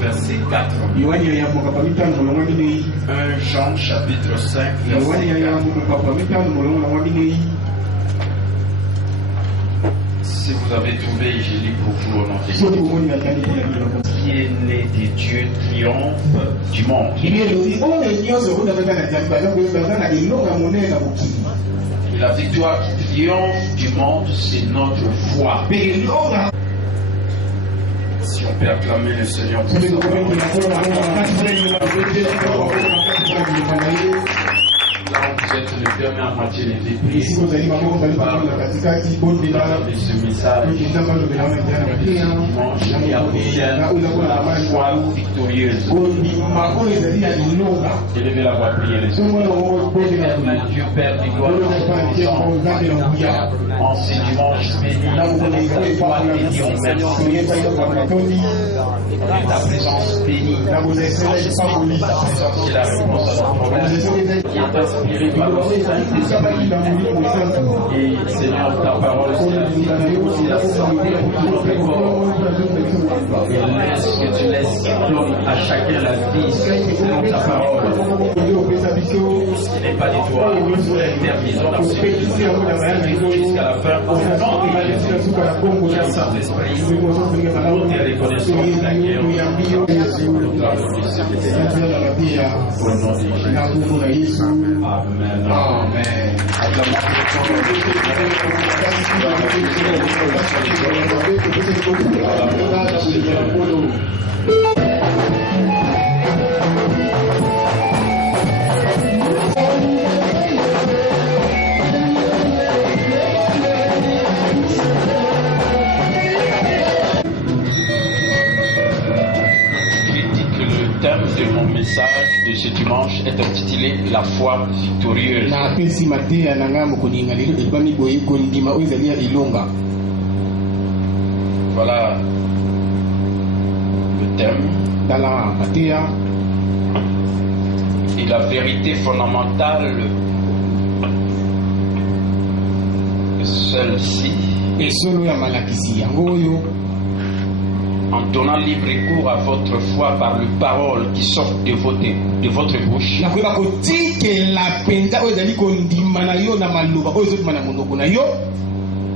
verset 4. 1 Jean chapitre 5 verset 4. Si vous avez trouvé, je lis pour vous au nom de Jésus. Qui est né de Dieu triomphe du monde. Et la victoire qui triomphe du monde, c'est notre foi. Si on peut acclamer le Seigneur pour ça. Là où vous êtes, le permet à moitié les prier. Ce message, dimanche, il y a la foi victorieuse. Élevez la voix, priez les autres. Dieu Père du gloire, en ce dimanche béni, ta foi bénie, on merci. Et ta présence bénie. C'est la réponse à notre problème. Qui est inspiré par le Saint-Esprit. Et Seigneur, ta parole, c'est la vie, c'est la santé pour tout notre corps. Et laisse que tu laisses donne à chacun la vie selon ta parole. Ce n'est pas de toi, nous intervisons dans ce jusqu'à la fin. Au nom de Jésus, Saint-Esprit, nous te reconnaissons de la guerre. Au nom de Jésus. Amen. Amen. De mon message de ce dimanche est intitulé La foi victorieuse. Voilà le thème. Et la vérité fondamentale, celle-ci, en donnant libre cours à votre foi par les paroles qui sortent de votre bouche.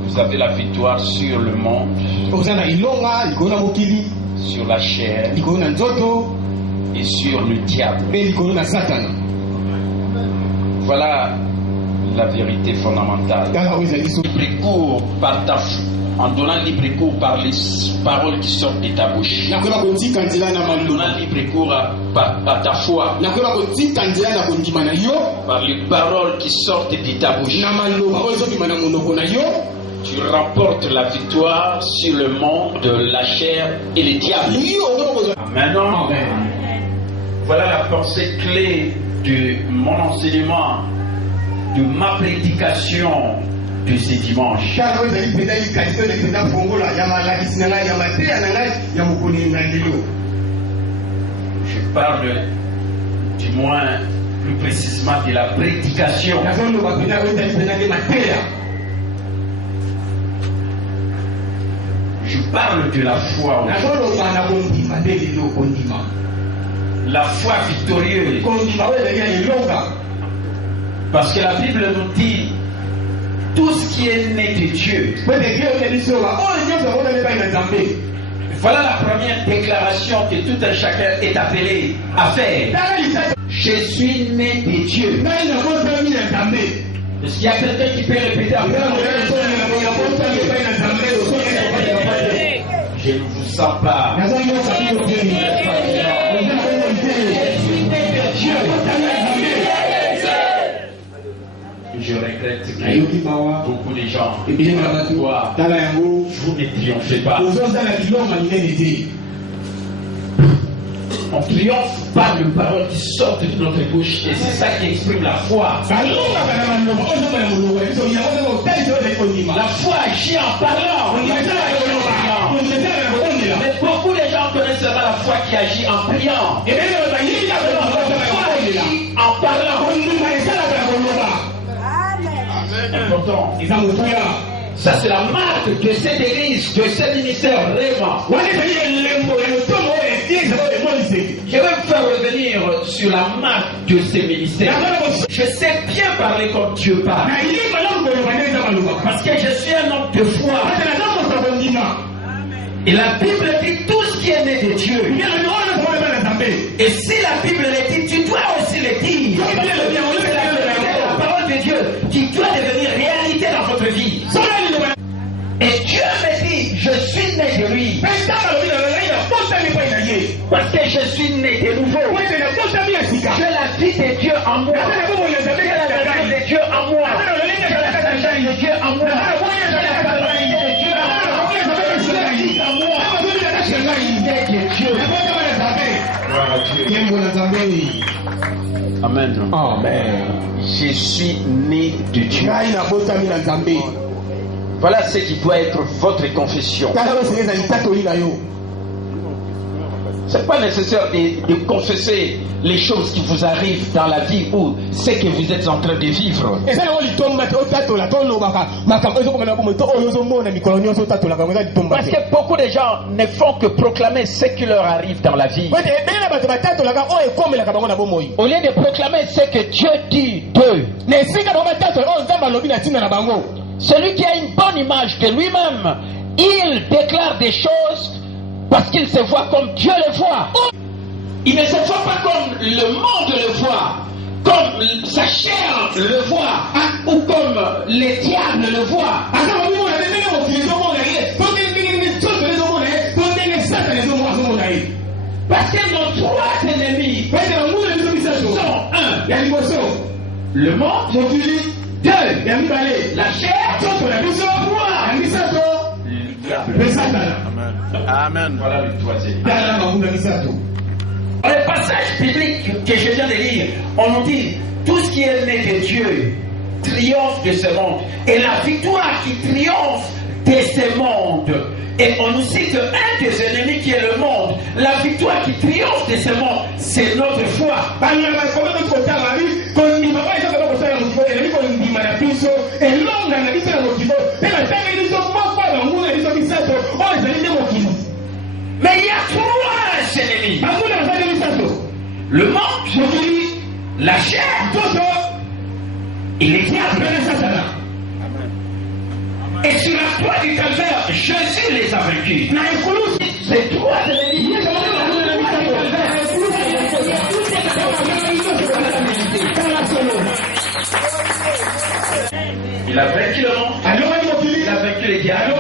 Vous avez la victoire sur le monde, sur la chair et sur le diable. Voilà la vérité fondamentale. Libre cours par ta foi. En donnant libre cours par les paroles qui sortent de ta bouche. En donnant libre cours par ta foi. Par les paroles qui sortent de ta bouche. Tu remportes la victoire sur le monde, la chair et les diables. Maintenant, voilà la pensée clé de mon enseignement, de ma prédication de ce dimanche. Je parle du moins plus précisément de la prédication. Je parle de la foi. La foi victorieuse. Parce que la Bible nous dit tout ce qui est né de Dieu. Voilà la première déclaration que tout un chacun est appelé à faire. Je suis né de Dieu. Est-ce qu'il y a quelqu'un qui peut répéter après? Je ne vous sens pas. Je regrette que beaucoup de gens, vous ne triomphez pas. On triomphe par les paroles qui sortent de notre bouche et c'est ça qui exprime la foi. La foi agit en parlant. Mais beaucoup de gens connaissent seulement la foi qui agit en priant. La foi agit en parlant. Important. Ça, c'est la marque de cette église, de ce ministère vraiment. Je vais me faire revenir sur la marque de ces ministères. Je sais bien parler comme Dieu parle. Parce que je suis un homme de foi. Et la Bible dit tout ce qui est né de Dieu. Et si la Bible le dit, tu dois aussi le dire. La parole de Dieu qui doit devenir réalité dans votre vie. Et Dieu me dit, je suis né de lui. Parce que je suis né de nouveau. J'ai la vie de Dieu en moi. J'ai la vie de Dieu en moi. J'ai la vie de Dieu en moi. Amen. Amen. Je suis né de Dieu. Voilà ce qui doit être votre confession. C'est pas nécessaire de confesser les choses qui vous arrivent dans la vie ou ce que vous êtes en train de vivre. Parce que beaucoup de gens ne font que proclamer ce qui leur arrive dans la vie. Au lieu de proclamer ce que Dieu dit d'eux. Celui qui a une bonne image de lui-même, il déclare des choses parce qu'il se voit comme Dieu le voit. Il ne se voit pas comme le monde le voit, comme sa chair le voit, ou comme les diables le voient. Parce que nos trois ennemis sont le monde, deux, la chair, Amen. Voilà le troisième. Dans le passage biblique que je viens de lire, on nous dit tout ce qui est né de Dieu triomphe de ce monde. Et la victoire qui triomphe de ce monde. Et on nous cite un des ennemis qui est le monde. La victoire qui triomphe de ce monde, c'est notre foi. Mais il y a trois ennemis. Le monde, la chair et les diables. Et sur la croix du calvaire, Jésus les a vaincus. Ces trois ennemis. Il a vaincu le monde. Il a vaincu les diables.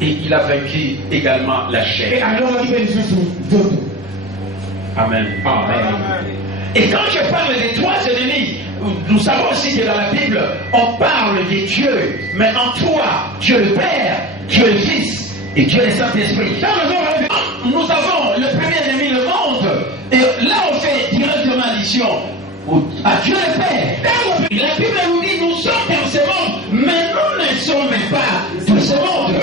Et il a vaincu également la chair. Amen. Et quand je parle des trois ennemis, nous savons aussi que dans la Bible, on parle de Dieu. Mais en toi, Dieu le Père, Dieu le Fils et Dieu le Saint-Esprit. Nous avons le premier ennemi, le monde. Et là, on fait directement allusion à Dieu le Père. La Bible nous dit, nous sommes dans ce monde, mais nous ne sommes pas de ce monde.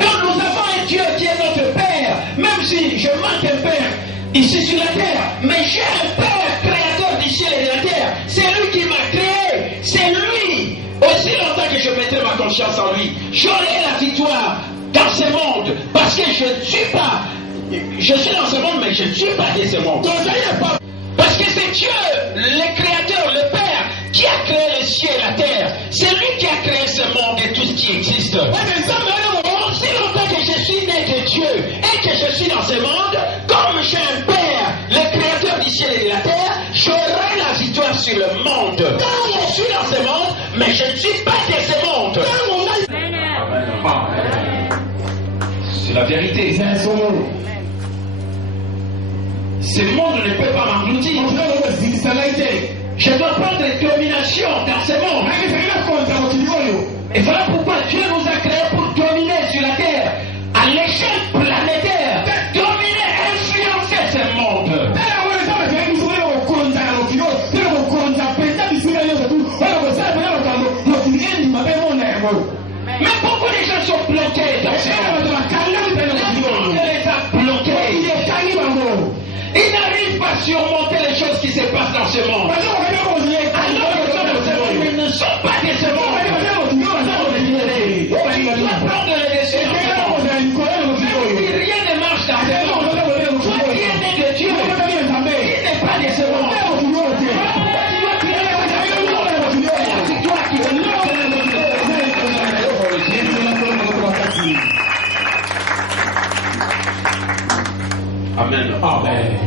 Donc nous avons un Dieu qui est notre Père, même si je manque un Père ici sur la terre, mais j'ai un Père créateur du ciel et de la terre. C'est lui qui m'a créé, c'est lui. Aussi longtemps que je mettrai ma confiance en lui, j'aurai la victoire dans ce monde, parce que je ne suis pas, je suis dans ce monde, mais je ne suis pas de ce monde. Parce que c'est Dieu, le créateur, le Père, qui a créé le ciel et la terre. C'est lui qui a créé ce monde et tout ce qui existe. Aussi longtemps que je suis né de Dieu et que je suis dans ce monde, comme j'ai un Père, le créateur du ciel et de la terre, j'aurai la victoire sur le monde. Quand je suis dans ce monde, mais je ne suis pas de ce monde. C'est la vérité. Ce monde ne peut pas m'engloutir. Je dois prendre domination dans ce monde. Et voilà pourquoi Dieu nous a créés pour dominer sur la terre, à l'échelle planétaire, dominer, influencer ce monde. Mais beaucoup de gens sont bloqués dans ce monde. Le monde les a bloqués. Ils n'arrivent pas à surmonter les choses qui se passent dans ce monde. Alors sont pas de ce monde. Tu dois prendre les décisions. Si rien ne marche dans ce monde, toi qui es né de Dieu, qui n'est pas de ce monde. Amen. Amen.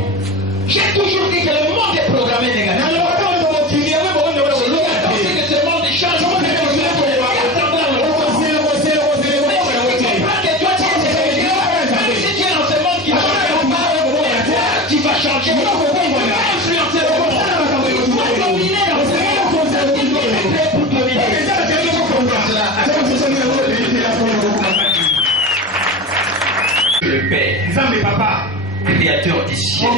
J'ai toujours dit que le monde est programmé négativement. Ce monde change. Si tu es dans ce monde qui tu vas changer. Tu vas influencer le monde. Tu vas dominer dans ce monde. Pour dominer. Le Père, Créateur du ciel.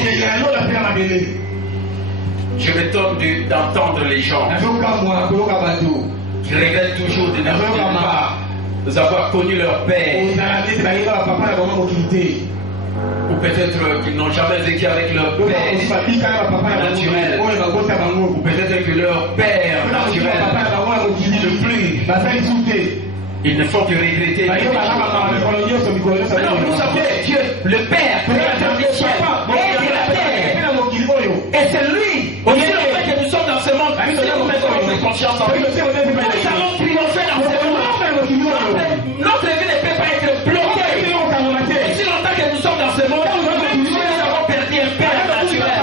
Je m'étonne d'entendre les gens qui révèlent toujours de avoir connu leur père. Ou peut-être qu'ils n'ont jamais vécu avec leur père naturel. Ou peut-être que leur père naturel ne plus. Ils ne font que regretter. Non, nous savons que Dieu, le Père, Créateur du ciel et de la terre. Et c'est lui, aussi le fait que nous sommes dans ce monde, nous devons mettre notre conscience en lui. Nous allons triompher dans ce monde. Notre vie ne peut pas être bloquée. Et si longtemps que nous sommes dans ce monde, nous avons perdu un Père naturel.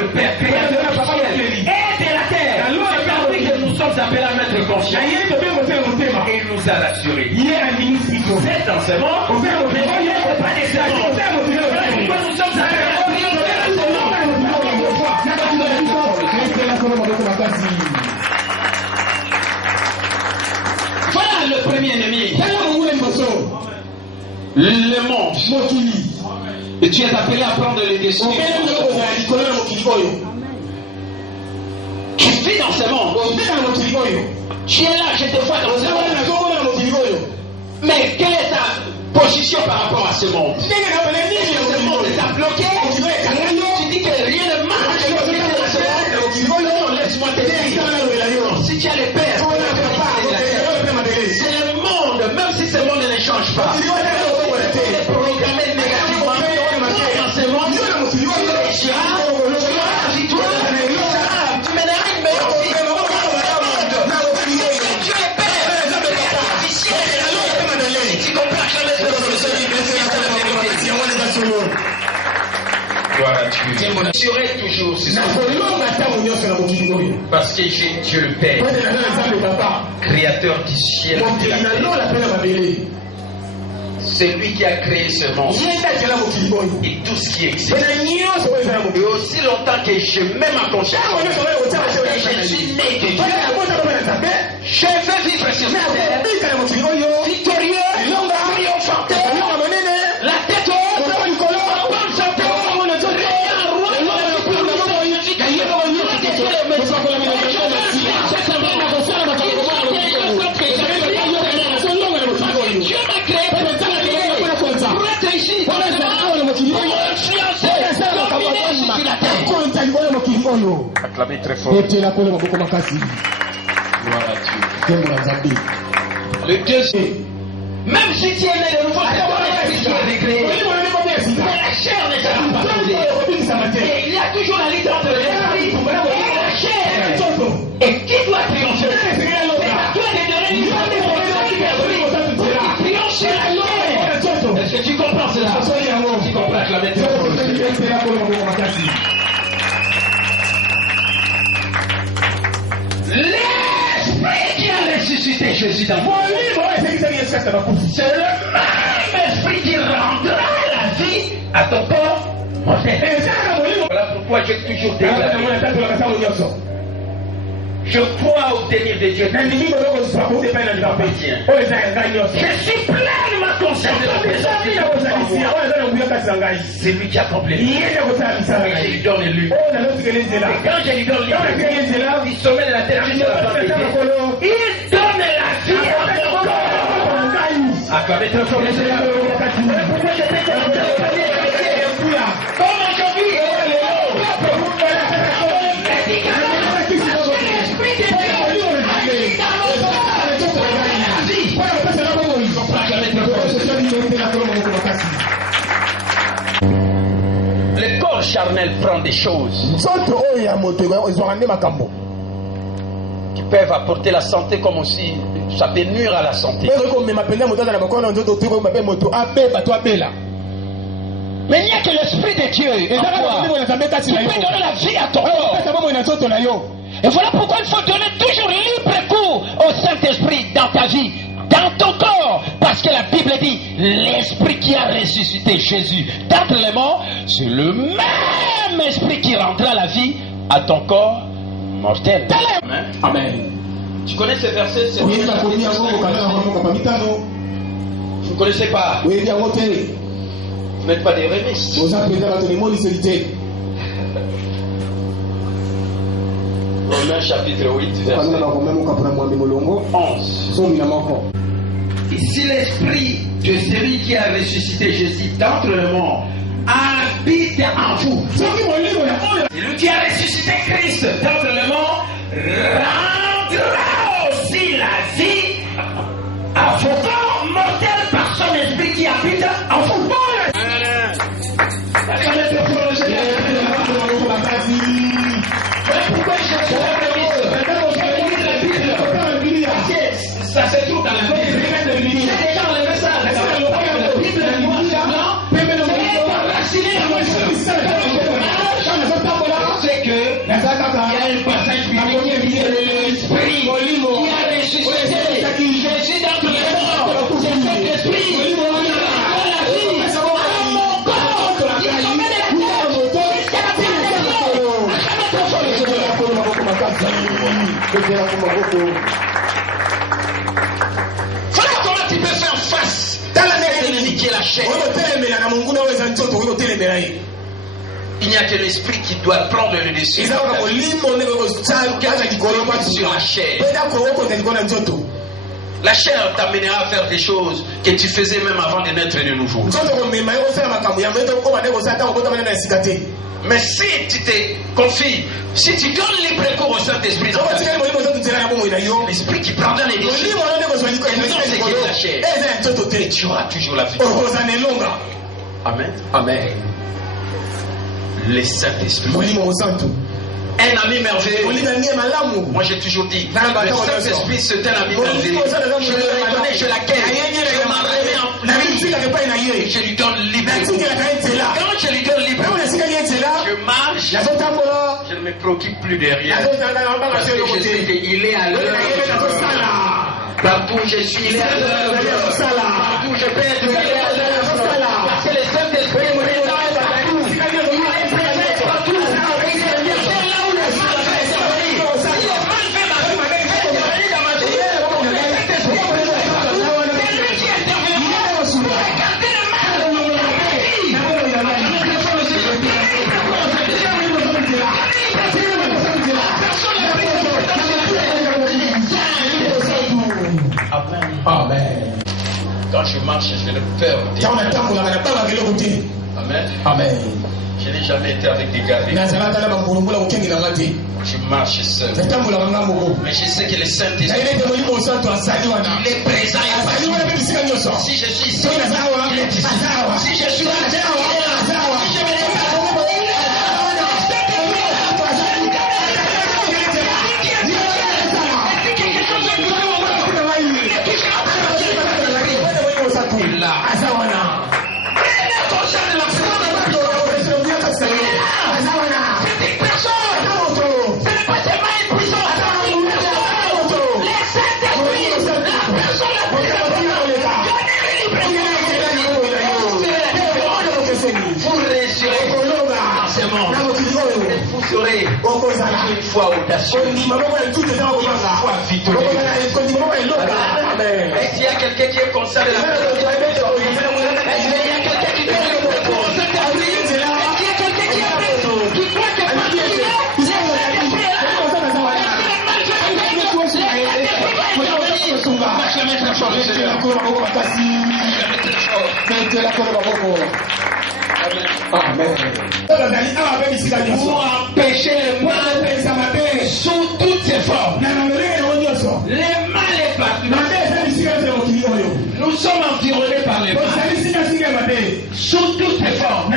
Le Père Créateur du ciel et de la terre. C'est que nous sommes appelés à mettre conscience. Et il nous a rassurés. Vous êtes dans ce monde, mais vous n'êtes pas des sages. Pourquoi nous sommes appelés à triompher dans ce monde? Voilà le premier ennemi. Le monde. Et tu es appelé à prendre les décisions. Tu vis dans ce monde. Tu es là, je te vois dans ce monde. Mais quelle est ta position par rapport à ce monde? Ce monde est bloqué. Tu dis que rien ne marche. Laisse-moi te dire. Si tu as le Père, c'est le monde, même si ce monde ne change pas. Tu es programmé négativement dans ce monde. Tu réussiras. Tu mèneras une meilleure vie. Je serai toujours parce que j'ai Dieu le Père, Créateur du ciel et de la terre. C'est lui qui a créé ce monde et tout ce qui existe. Et aussi longtemps que je mets ma conscience, je suis né de Dieu. Je veux vivre sur cette terre victorieux, triomphant, la tête haute, acclamez très fort. Gloire à Dieu. Le deuxième. Même si tu es né de nouveau, c'est la chair n'est jamais pas posée. Il y a toujours la lutte entre l'esprit et la chair. Et qui doit triompher? C'est à toi de donner une fois pour triompher la chair. Est-ce que tu comprends cela? Tu comprends, acclamez très fort. L'esprit qui a ressuscité Jésus dans moi, c'est le même esprit qui rendra la vie à ton corps mortel. Voilà pourquoi j'ai toujours déclaré. Je crois au délire de Dieu. Je suis plein de ma conscience. C'est lui qui a complété. Je lui donne lui. Et quand je lui donne lui, il sommet de la terre jusqu'à la fin. Il donne la vie à mon corps. Acclamez très fort les Seigneurs. Pourquoi je fais comme aujourd'hui? Le corps charnel prend des choses qui peuvent apporter la santé comme aussi ça peut nuire à la santé. Mais il n'y a que l'Esprit de Dieu en toi qui peut donner la vie à ton corps. Et voilà pourquoi il faut donner toujours libre cours au Saint-Esprit dans ta vie, dans ton corps. Parce que la Bible dit, l'Esprit qui a ressuscité Jésus d'entre les morts, c'est le même Esprit qui rendra la vie à ton corps mortel. Amen. Amen. Tu connais ce verset? Vous ne connaissez pas? Vous n'êtes pas des rémistes. Romains chapitre 8, verset 11. Et si l'Esprit de celui qui a ressuscité Jésus d'entre les morts habite en vous, celui qui a ressuscité Christ d'entre les morts rendra aussi la vie à vos corps mortels par son Esprit qui habite en vous. Pourquoi je suis ça se trouve dans la Bible. C'est dans le message. C'est que il y a un passage biblique qui dit l'Esprit qui a ressuscité Jésus dans les morts. C'est cet esprit qui a la vie à mon corps. Il a nommé les terres. Voilà comment tu peux faire face dans la ennemi qui est la chair. Il n'y a que l'esprit qui doit prendre le dessus sur la chair. La chair t'amènera à faire des choses que tu faisais même avant de naître de nouveau. Mais si tu te confies, si tu donnes libre cours au Saint-Esprit, l'esprit qui prendra les décisions, la chair, tu auras toujours la vie. Amen. Amen. Le Saint-Esprit. Un ami merveilleux. Moi j'ai toujours dit, le Saint-Esprit c'est un ami merveilleux. Je le reconnais, je l'accueille. Je lui donne liberté. Quand je lui donne liberté, je marche. Je ne me préoccupe plus de rien. Parce que je sais qu'il est à l'heure. Partout où je suis, il est à l'heure. Partout où je peux être, il est à l'heure. Parce que le Saint-Esprit est partout. Amen. Quand je marche, je n'ai peur. Amen. Amen. Je n'ai jamais été avec des gars. Je marche seul. Mais je sais que le Saint-Esprit il est présent. Si je suis ici, il est ici. Si je suis là, il est là. Si je me une foi audacieuse, une foi victorieuse. Est-ce qu'il y a quelqu'un qui est conscient de la personne? Est-ce qu'il y a quelqu'un qui est Amen. Pour empêcher le mal sous toutes ses formes. Les mal est partout. Nous sommes environnés par les mal sous toutes ses formes.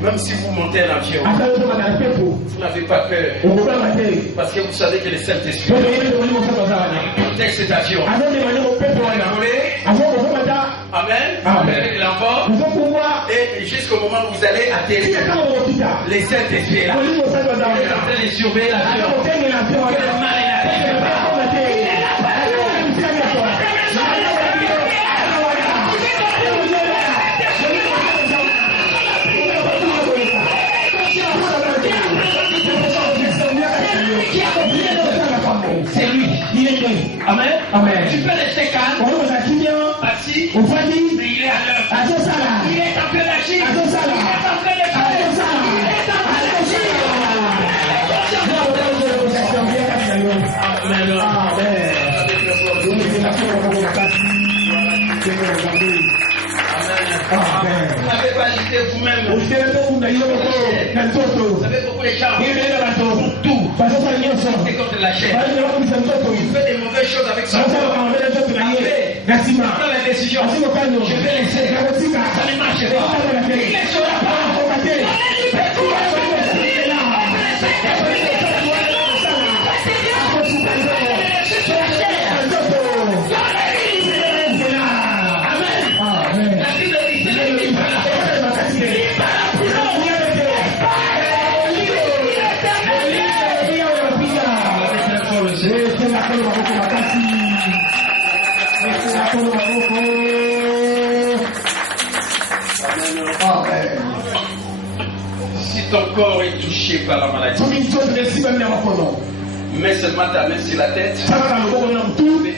Même si vous montez en avion, vous n'avez pas peur. Parce que vous savez que le Saint-Esprit protège cet avion. Amen. Amen. L'envol. Et jusqu'au moment où vous allez atterrir, les Saint-Esprit là. Vous êtes en train de surveiller l'avion. Quel mal il n'arrive pas. C'est lui, il est lui. Amen. Amen. Tu peux rester calme. Assis. Mais il est à l'heure. Il est en train d'agir. Il est en train de Vous n'avez pas agité vous-même. Vous savez beaucoup de gens. Tout. C'est contre la chair. Il fait des mauvaises choses avec son corps. Prends la décision. Je vais laisser. Ça ne marche pas. Il ne sera pas. Si ton corps est touché par la maladie, mets seulement ta main sur la tête, fais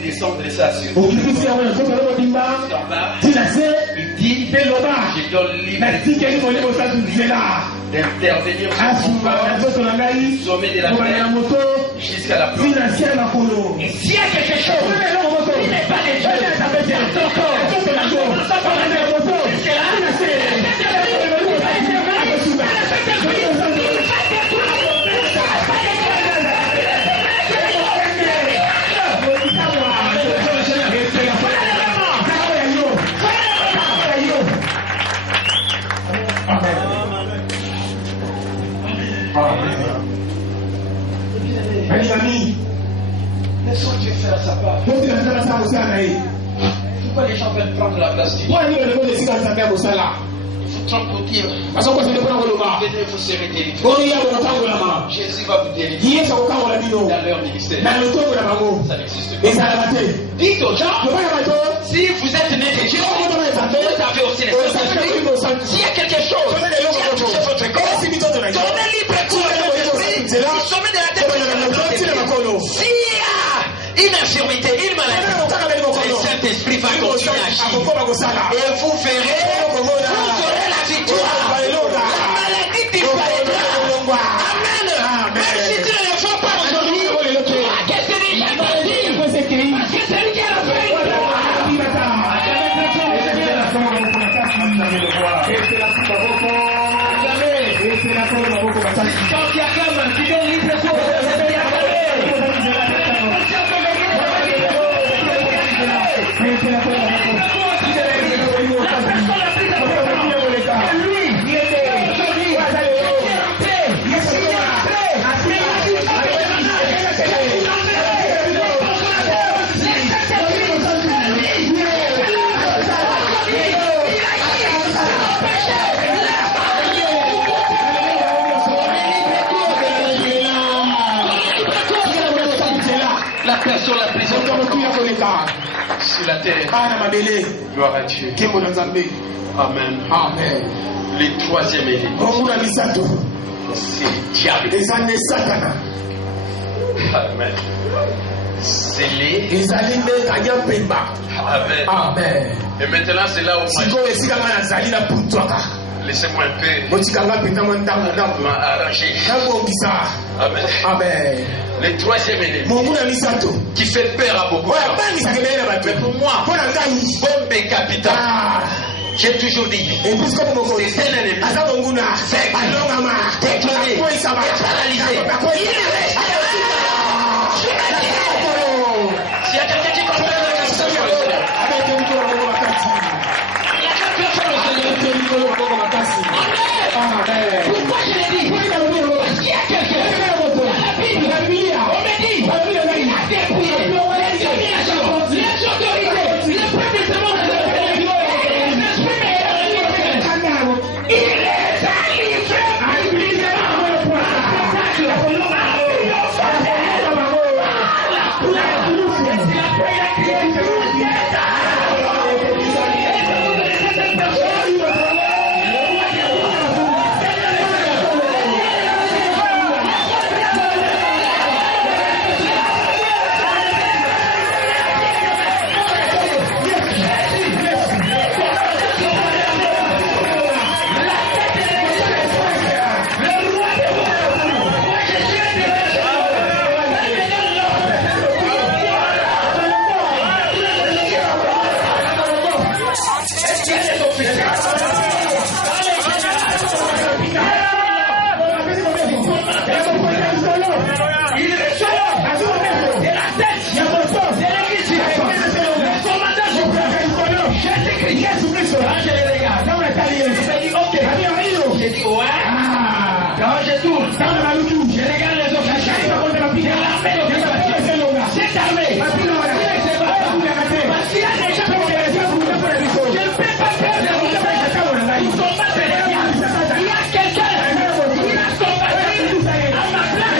descendre ça sur toi. Il dit, je donne liberté d'intervenir sur ton corps, sommet de la terre, jusqu'à la plante. Et s'il y a quelque chose qui n'est pas de Dieu dans ton corps, Mes amis, laissons Dieu faire sa part. Pourquoi les gens veulent prendre la place de Dieu? Il faut trop pour dire. Venez vous serrer délivré. Jésus va vous délivrer. Dans leur ministère. Ça n'existe pas. Dites aux gens, si vous êtes né de Dieu, vous avez aussi les Saint-Esprit. S'il y a quelque chose qui a touché votre corps, donnez libre cours à votre esprit. Sommet de la tête. S'il y a une infirmité, une maladie, le Saint-Esprit va continuer à agir. Et vous verrez, vous aurez la victoire. La maladie disparaîtra. Amen. Même si tu ne le fais pas aujourd'hui, qu'est-ce que c'est la maladie? Parce que c'est lui qui a la vérité. Quand il y a comme tu donnes libre cours, la personne la plus importante sur la terre. Gloire à Dieu. Amen. Amen. Le troisième ennemi, c'est le diable. Amen. C'est les. Amen. Amen. Et maintenant, c'est là où moi. Laissez-moi un peu m'arranger. Amen. Amen. Le troisième ennemi qui fait peur à beaucoup de gens. Mais pour moi, bombe capitale. J'ai toujours dit, c'est un ennemi. C'est déclaré, paralysé. S'il y a quelqu'un qui comprend la question, il y a quelque chose. Quand je tourne, je regarde les autres. Cette armée, parce qu'il y a déjà je ne peux pas faire de combattre les diables. Il y a quelqu'un qui a combattu à ma place.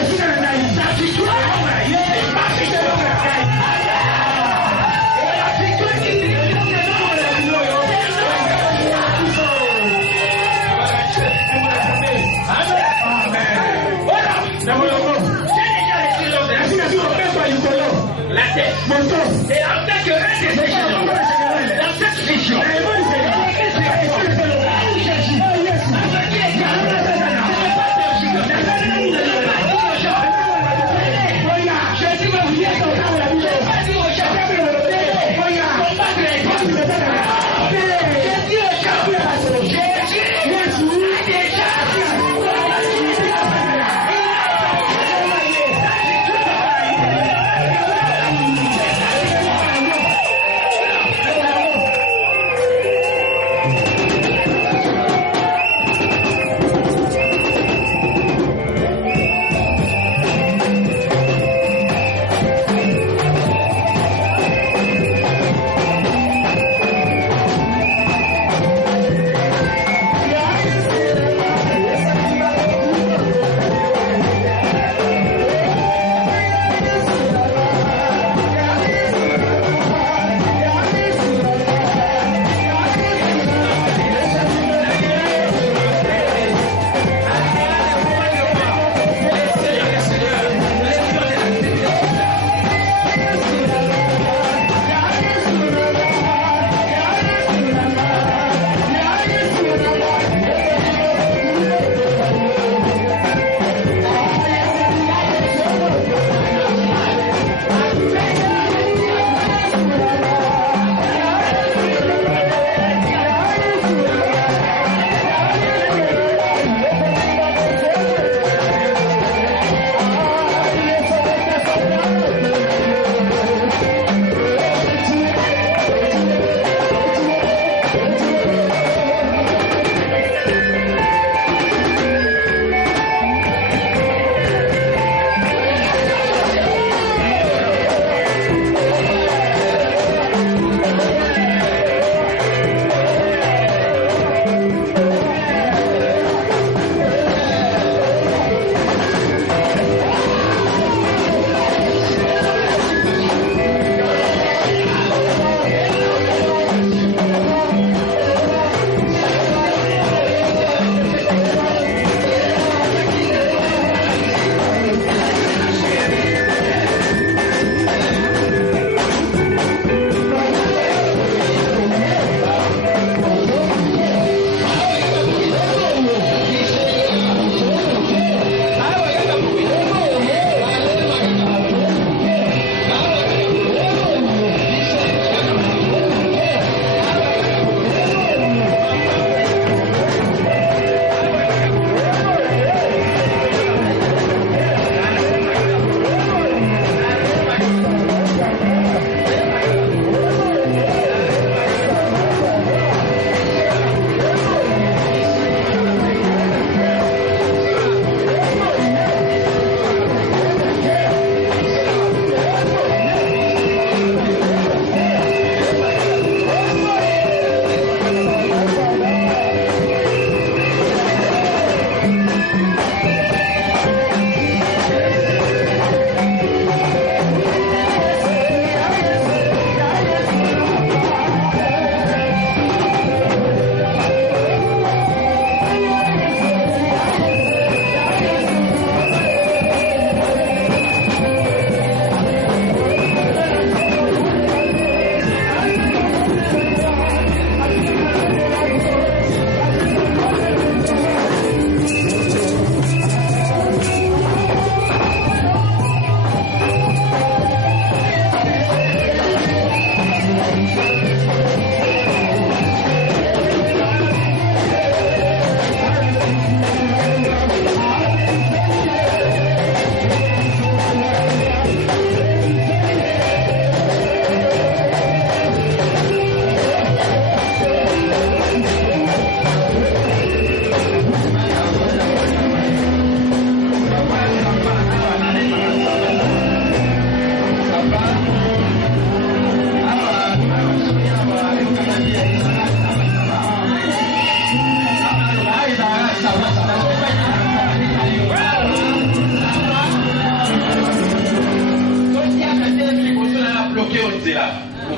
La victoire n'est pas finie. Et la victoire qui dit la tête. Et en tant que dans cette vision,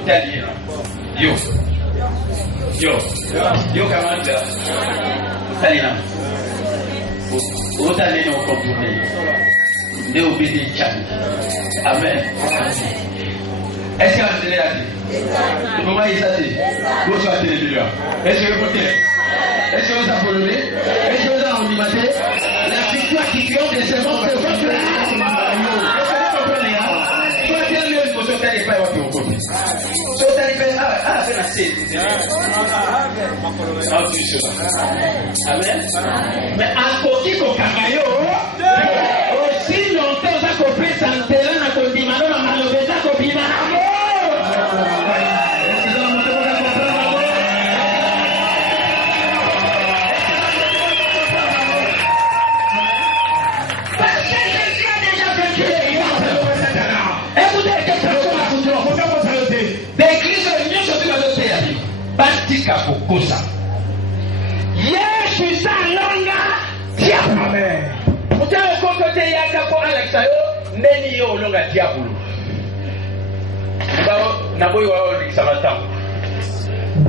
Daniel. Yo. Kamanda. Daniel. Daniel au contourné. Ne obéis pas. Amen. Est-ce que vous avez dit? Comment il s'est dit? Vous êtes télévision. Est-ce que vous écoutez? Est-ce que vous avez pollué? Est-ce que vous avez animaté? La victoire qui triomphe des serments de votre âme. Est-ce que vous comprenez? Soit bien mieux que vous n'allez pas avoir au côté. Soit vous allez faire la scène. Amen. Mais en côté qu'on cagayo, aussi longtemps ça qu'on fait s'enterrer dans le dimano, dans le béza qu'on vit dans l'amour. Batika kukosa Yesu salonga diabolo. Amen. Mutao kokote yaka ko Alexa yo neni yo longa diabolo. Bao na boy wa liksamata.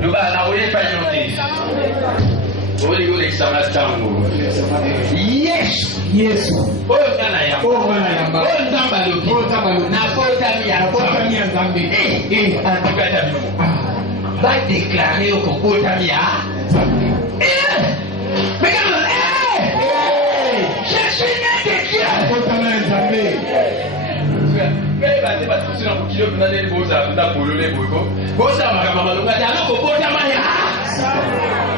Luba na boy pa nyote. Oli yo liksamata ngo. Yesu. Oyo kana ya. Oyo ndamba lo. Na kota mi ngambi. Atakata mi. Va déclarer au concours Tamia. Regarde, je suis né de Dieu. Mais va te battre sur un kilo pour aller au Bosa, pour le Bogo. Bosa, ma maman, le gars, alors au Bosa Maya.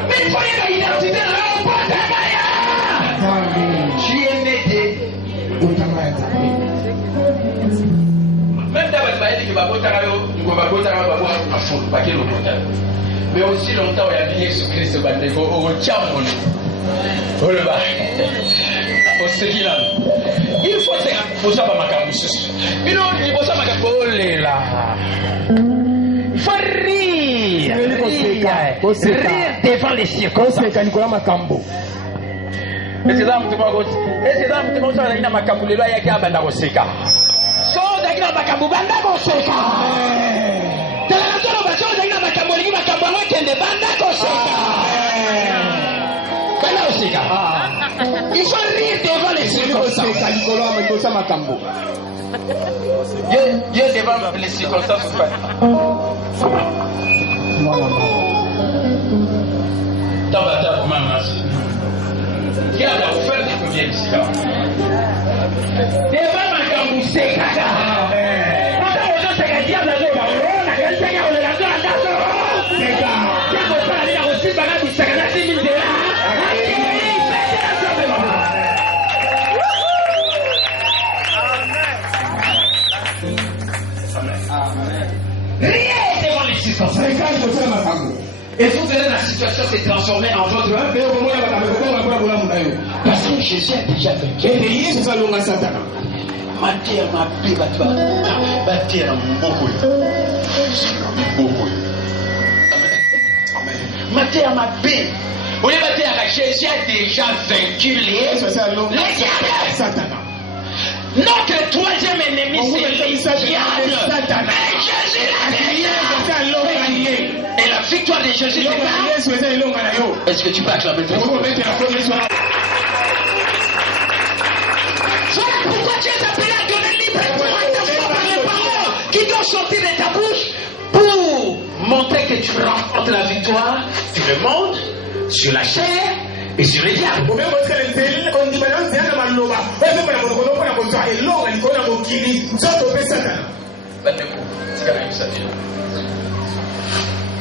Mais il faut y l'identité là, au Bosa Maya. Tu es né de Botamaya. Même d'abord, il dit que mais aussi longtemps, il y a bien Jésus-Christ au Bandego, au Tchamo. Il faut que ça va m'accabousser. Il faut ça m'accabouler là. Il faut rire. Rire devant les circonstances. Et c'est ça, il y a ma caboulée là, il y a un bandagoseka. So dakina makambo banda koseka. Tala tolo bacho dakina makambo lingi makambo ngakende banda koseka. Banda koseka. Il faut rire devant les circonstances. Dieu devant les circonstances. Tabata maman. Regarde la offerte de combien ici là. Devant ma camboussé, caca. Quand on se dit que diable a joué, on a gagné, on a gagné, et vous verrez la situation s'est transformée en votre parce que Jésus a déjà vaincu. Matière ma paix, matière mon matière ma paix. Oui, matière Jésus a déjà vaincu les diables. Notre troisième ennemi, c'est le diable. Mais Jésus l'a gagné. Et la victoire de Jésus, c'est quoi? Est-ce que tu peux acclamer ton Dieu? Voilà pourquoi Dieu t'appelle à donner librement ta foi par les paroles qui doivent sortir de ta bouche pour montrer que tu remportes la victoire sur le monde, sur la chair et sur les diables.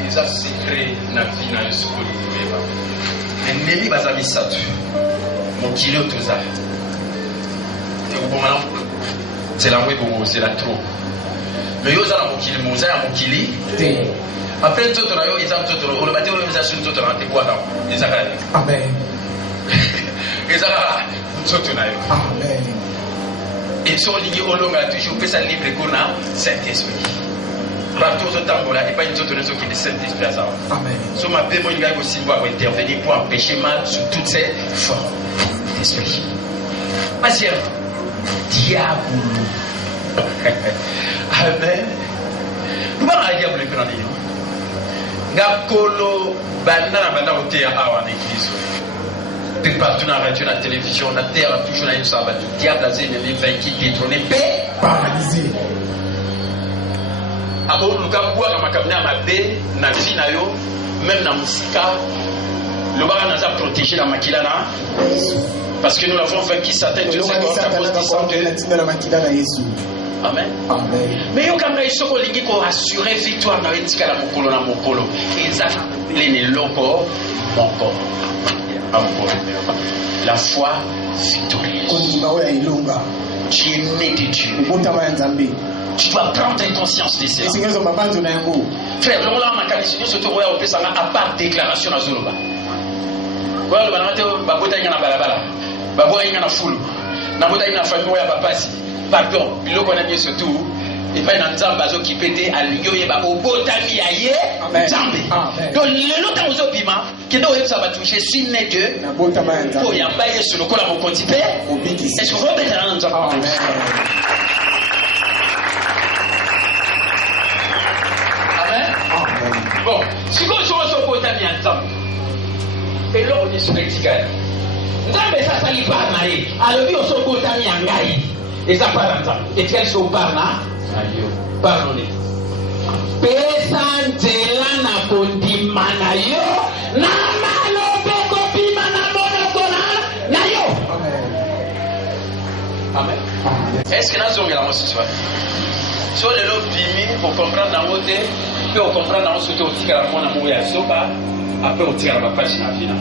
Ils ont secret na vie na esukoli kubeba. Ennemi bazami satu. Mokili otoza. C'est la webo, c'est la trop. Mais yo za la mokili, moza ya mokili. Après tout on a yo exam tout on le matin on les a sur tout on a te quoi là. Les a amen. Les a tout on a yo. Amen. Ils sont liés au long à toujours fait ça libre qu'on a Saint-Esprit. Partout au temps là, et pas une autre raison qui est Saint-Esprit à ça. Amen. So ma bémo il va aussi doit intervenir pour empêcher mal sur toutes ces formes d'esprit. Monsieur diable. Amen. Nous allons aller à l'écran. Gakolo, bana au théâtre à l'église. De partout dans la radio, dans la télévision, dans la terre, toujours dans une salle. Le diable a dit, il est vaincu, détrôné, paix, paralysé. Avant, nous avons boire dans ma cabinet à ma baie, dans la vie, même dans la musique, le bar nous a protégé la maquilana. Parce que nous l'avons vaincu Satan, Dieu sait qu'on a posé Amen. Amen. Mais quand on a assuré victoire dans la mokolo, et ça, les locaux, encore. La foi victorieuse. Tu es né de Dieu. Tu dois prendre conscience de cela. Frère, le moment où on a surtout à part déclaration à Zoloba. Voilà, pardon, il a bien surtout. Et pas dans Zambazo qui pétait à l'Union et au Botami aïe, Zambé. Donc, le lot dans aux piment, qui doit être ça va toucher, je suis né de. Pour y emballer sur le col à mon continent. Est-ce que vous remettez un Amen. Bon, si vous êtes au Botami ensemble, et là on est sur les tigres. Zambé, ça s'allie pas maï. Alors, nous sommes au Botami en gaï. Et ça part ensemble. Et quels sont parlants? Pardonnez. Pesantela na kondimana yo na malobe kopima na monokona na yo. Amen. Est-ce que nous avons la ce soir? Sur le lot pimi pour comprendre dans votre peut comprendre dans ce que vous tirez la mona mouya soba après on tire la page na fina.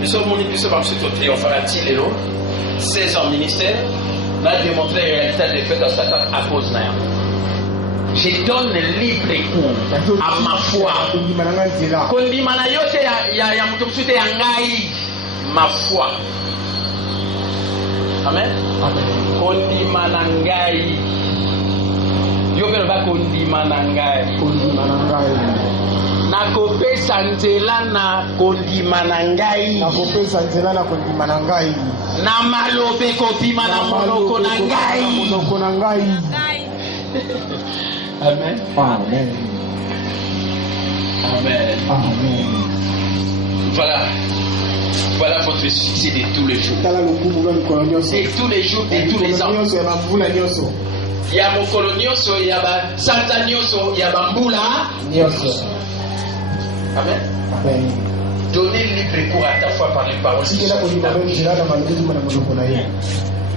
Mais sur mon épisode va se toter on fera tirer l'eau 16 ans ministère. On a démontré la réalité des faits de Satan à cause de rien. Je donne libre cours à ma foi. Kondimana yote ya mtumsute ya ngai ma foi. Amen. Kondimana ngai. Yo pele ba kondimana ngai. Nakopesa nzela na kondimana ngai. Nakopesa nzela na kondimana ngai. Na malobe kopima na monoko na ngai. Monoko na ngai. Amen. Amen. Amen. Amen. Voilà votre succès de tous les jours. Et tous les jours et tous les ans. Il y a mon colonioso, il y a Santanioso, il y a Bambula. Amen. Amen. Donnez libre cours à ta foi par les paroles.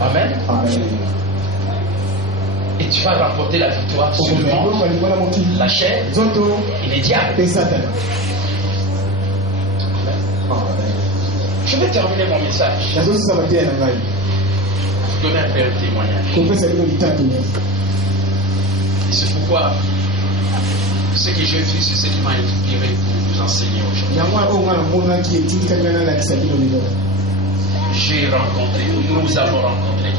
Amen. Amen. Et tu vas remporter la victoire sur le monde, la chair et les diables. Je vais terminer mon message. Donner un peu de témoignage. Et c'est pourquoi ce que j'ai vu, c'est ce qui m'a inspiré pour vous enseigner aujourd'hui. J'ai rencontré, nous avons rencontré.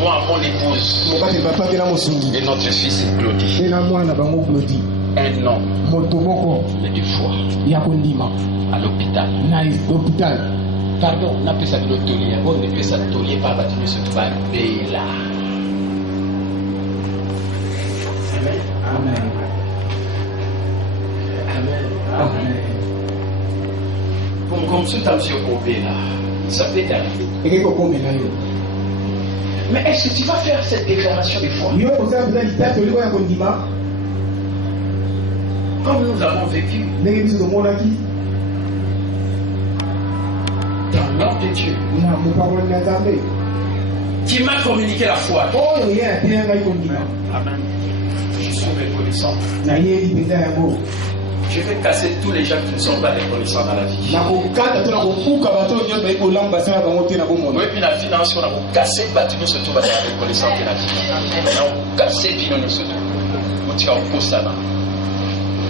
Moi, mon épouse et notre fils Claudie. Un homme de foi à l'hôpital. Pardon, on appelle ça de l'hôtelier. On appelle ça de l'hôtelier par bâtiment sur tout là. Amen. Amen. Amen. Comme ce temps sur là, ça peut t'arriver. Mais est-ce que tu vas faire cette déclaration de foi? Comme nous avons vécu dans l'ordre de Dieu. Tu m'as communiqué la foi. Amen. Je suis reconnaissant. Je vais casser tous les gens qui ne sont pas reconnaissants dans la vie. Oui, puis la finance, on a cassé le bâtiment, surtout dans la reconnaissance de la vie. On a cassé le bâtiment, surtout.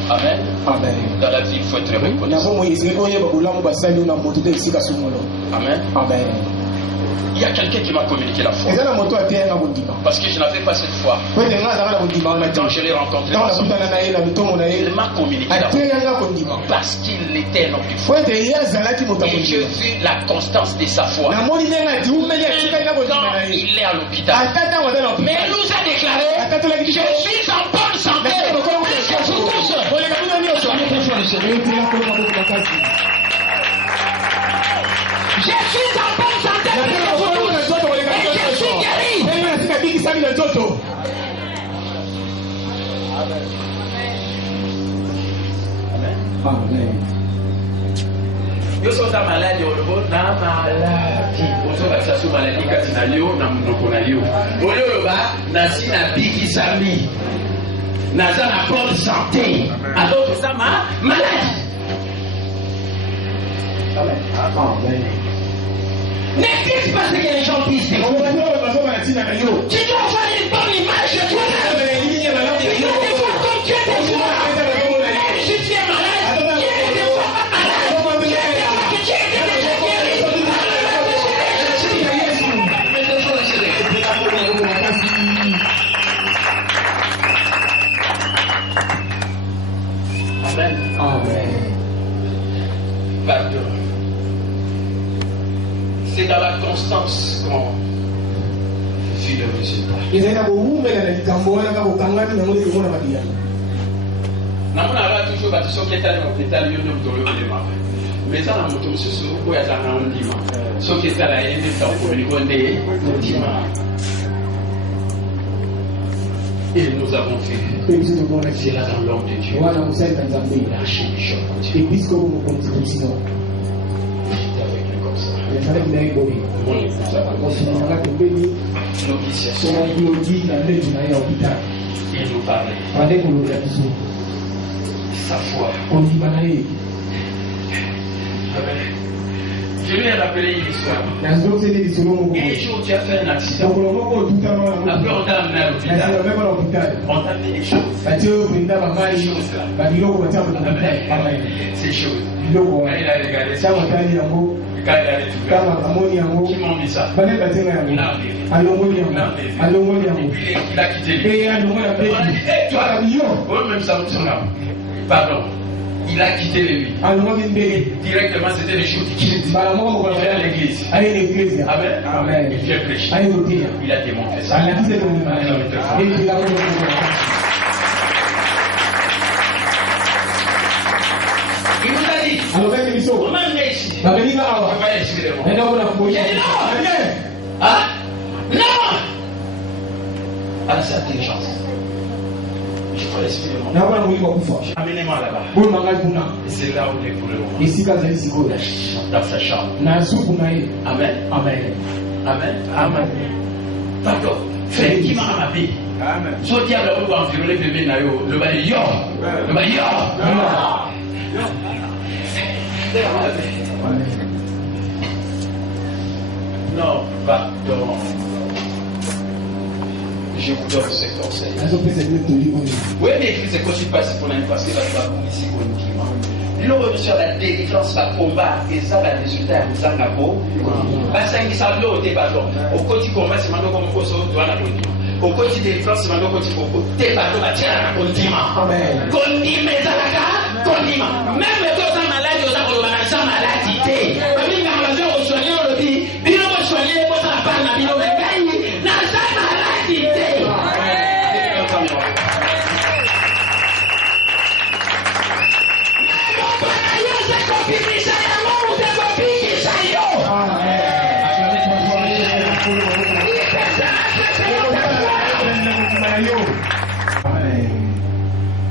Amen. Amen. Dans la vie, il faut être reconnaissant. Amen. Amen. Il y a quelqu'un qui m'a communiqué la foi. Parce que je n'avais pas cette foi. Quand je l'ai rencontré, il m'a communiqué la foi. Parce qu'il était un homme de foi. Et je vis la constance de sa foi. Même quand il est à l'hôpital. Mais il nous a déclaré, je suis en bonne santé. Je suis en bonne santé. Et je suis guéri. Amen. Yo sota maladi olobo na maladi. Ozo bakisa so maladi kati na yo na munoko na yo. Ole oloba na si na biki sami. Naza na bonne santé. Alors ça ma maladie. Amen. N'écoute pas ce que les gens disent. Tu dois avoir une bonne image de toi-même. Tu dois te voir comme tu es de toi. Si tu es malade, tu es de toi malade. Tu es déjà guéri. Amen. Amen. Pardon. C'est dans la constance qu'on vit le résultat. Namona ala toujours bati soki etali mopitali yo ndoto lo lema. Mais ça na moto mususu oyo aza na ondima. Soki etala ye nde ta koliko nde ondima. Et nous avons vu. C'est là dans l'homme de Dieu. Il a lâché les choses. Il nous parlait. Sa foi. Je lui ai rappelé une histoire. Un jour, tu as fait un accident. Après, on t'a amené à l'hôpital. On t'a fait des choses. Ces choses. Quand il a regardé ça, quand il a découvert, qui m'ont mis ça. Il a quitté lui. Même ça, pardon. Il a quitté lui. Directement, c'était des choses qui quittent. Il vient à l'église. Amen. Amen. Il vient prêcher. Il a démontré ça. Il nous a dit, on m'a amené ici. On va expliquer moi. Il a dit non. Ah? Non. À sa intelligence. Je peux l'expliquer moi. Amenez-moi là-bas. Et c'est là où on est pour le moment. Dans sa chambre. Amen. Amen. Amen. Amen. Pardon. Frère qui m'a rappelé. Ce diable va environner le bébé na yo. Le bas yo. Le bas yo. Non, pardon. Je vous donne ce conseil. Oui, mais c'est quoi tu passes pour l'année passée, parce que ici, l'eau sur la délivrance, la combat, et ça, le résultat, vous en avez beau. Parce que ça, l'eau, t'es pardon. Au côté combat, c'est maintenant comme on se doit la conduire. Au côté délivrance, c'est maintenant comme on t'es pardon, bah tiens, la condiment. Condiment, condiment. Même les deux ans malades, ils ont ça maladité. Même les maladies, on soigne, on le dit. Bien, on soigne, on va pas la vie, on va gagner. Dans sa maladité.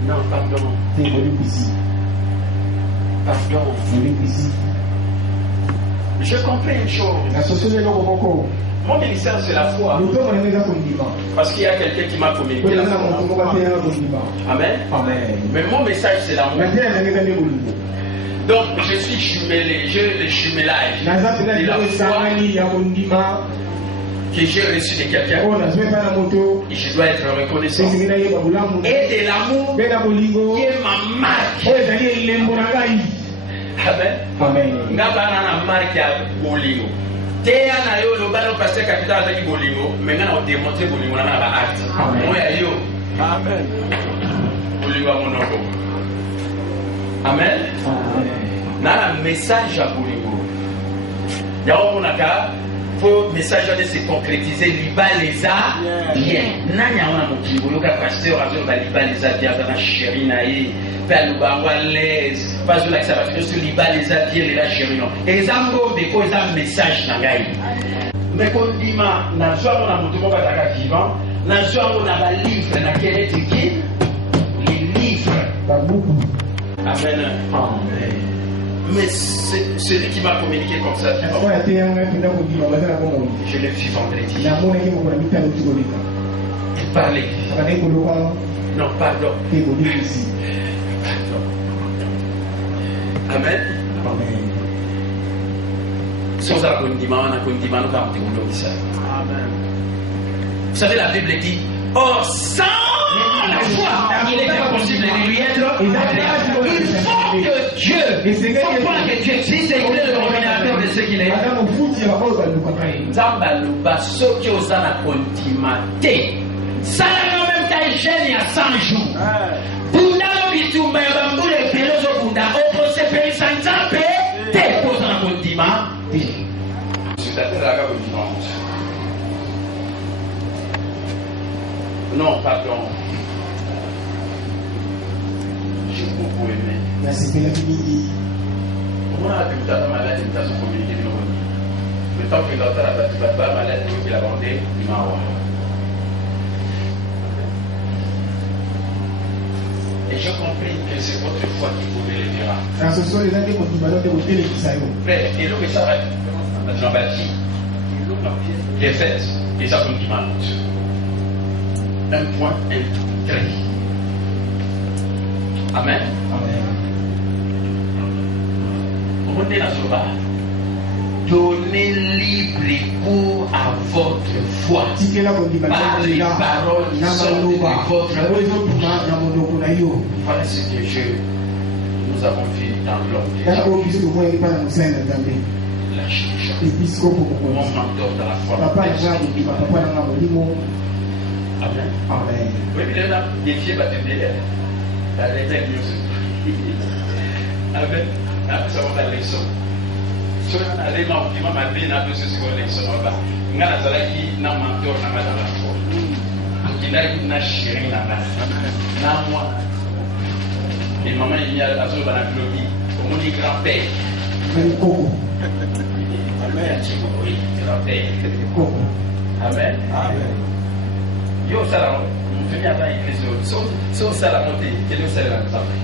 Non, pardon. Pardon. Je comprends une chose. Mon ministère, c'est la foi. Parce qu'il y a quelqu'un qui m'a communiqué la foi. Amen. Mais mon message, c'est l'amour. Donc, je suis jumelé. J'ai le jumelage de la foi que j'ai reçu de quelqu'un. Et je dois être reconnaissant. Et de l'amour qui est ma marque. Amen. Amen. N'a pas la marque à Bolingo. Théa na yo le ballon pasteur capital avec Bolingo, maintenant on démontre Bolingo na ba acte. Moi ya yo. Amen. Bolingo mon nom. Amen. Na message à Bolingo. Ya on a ka pour message de se concrétiser liba les a bien. Na ya on a mon kibo yo ka pasteur a zo ba liba les a bien dans chéri na yi. Faire le bango à l'aise, pas de l'acceptation sur les bas les adires et la chérie. Et ça me fait quoi un message dans gaï. Mais quand on dit ma, na joie on a monté mon bataka vivant, na joie on a ba livre, na quel est qui? Les livres. Pas beaucoup. Amen. Mais c'est celui qui m'a communiqué comme ça. Je l'ai vu vendredi. Il parlait. Non, pardon. Amen. Amen. Sans un condiment, nous avons dit ça. Amen. Vous savez, la Bible dit, oh, sans la foi, il est impossible de lui être. Il faut que Dieu, que Dieu existe et qu'il est le dominateur de ce qu'il est. Zambaluba, ce qui os a condimate. Ça n'a même qu'à gêner à 100 jours. Bunda bitumba ya bambule kelozo bunda opose pe sanzape te posa na condiment. Non, pardon. J'ai beaucoup aimé. Merci pour la vie. Comment on a pu faire malade et nous communiquer de le temps que l'auteur a pas malade et qu'il a vendé, il m'a envoyé. Et j'ai compris que c'est votre foi qui pouvait les miracles. Frère, et l'eau que ça va, Jean-Baptiste, qui est faite, et ça comme qui m'a monté. Un point, un trait. Amen. Amen. Revenez dans ce bar. Donnez libre cours à votre foi par les paroles qui sortent de votre bouche. Voilà ce que nous avons vu dans l'homme. La chicha. Mon mentor dans la foi. Amen. Amen. Oui, mais il y a des filles baptisées. La lettre Amen. Ça va dans les leçons. Si on a les gens qui m'ont dit na besoin de se leçon là. Ngana zalaki na mentor na dans la foi. Qui n'a une chérie na moi. Et maman il y a la zone dans la Claudie. Comme on dit grand-père. Amen. Oui, grand-père. Amen. Amen. Yo ça on fait à l'église. So ça la montée, quel est ça la montée?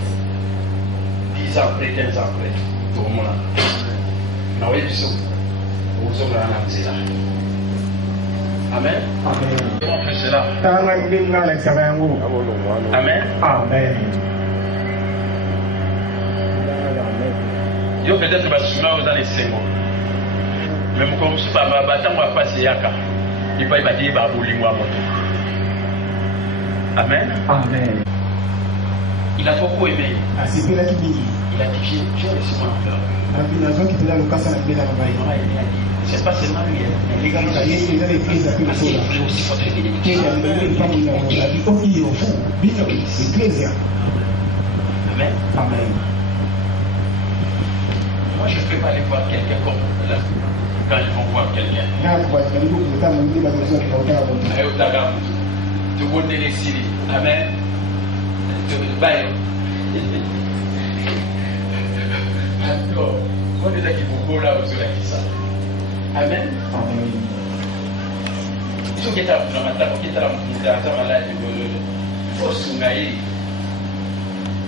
10 ans après, 15 ans après. Tout le monde. Na wewe biso. Uzo la namzira. Amen. Amen. On fait cela. Tanga nginga la saba yangu. Amen. Amen. Yo peut-être basuma aux années sengo. Même comme si papa batango apasi yaka. Il va y badi ba bolingwa moto. Amen. Amen. Il a beaucoup aimé. Il a dit Dieu laisse moi faire. C'est pas seulement lui. Les gars, il y a des prises à plus de Amen. Amen. Moi, je ne peux pas aller voir quelqu'un comme là. Quand ils vont voir quelqu'un. Tu vois les Syries. Amen. Alors, on est là qui vous là aux ça. Amen. Amen. Ce qui est à la matin, qui est à la malade, il faut se soumettre.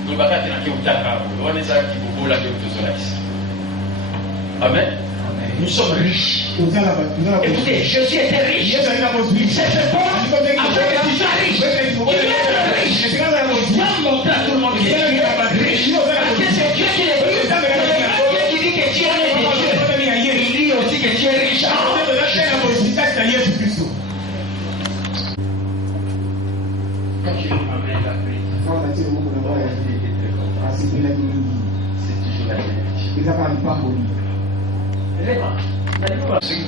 Nous va faire un peu de temps. On est là qui vous là Amen. Nous sommes riches. Écoutez, Jésus était riche. Il s'est fait bon. Après, il soit riche. Il est riche. Moi, mon père, tout le monde est riche. Parce que c'est Dieu qui est riche. Dieu qui dit que Dieu est Dieu. Il dit aussi que Dieu est riche. Quand je m'amène la paix, c'est toujours la vérité. Vraiment. ceux qui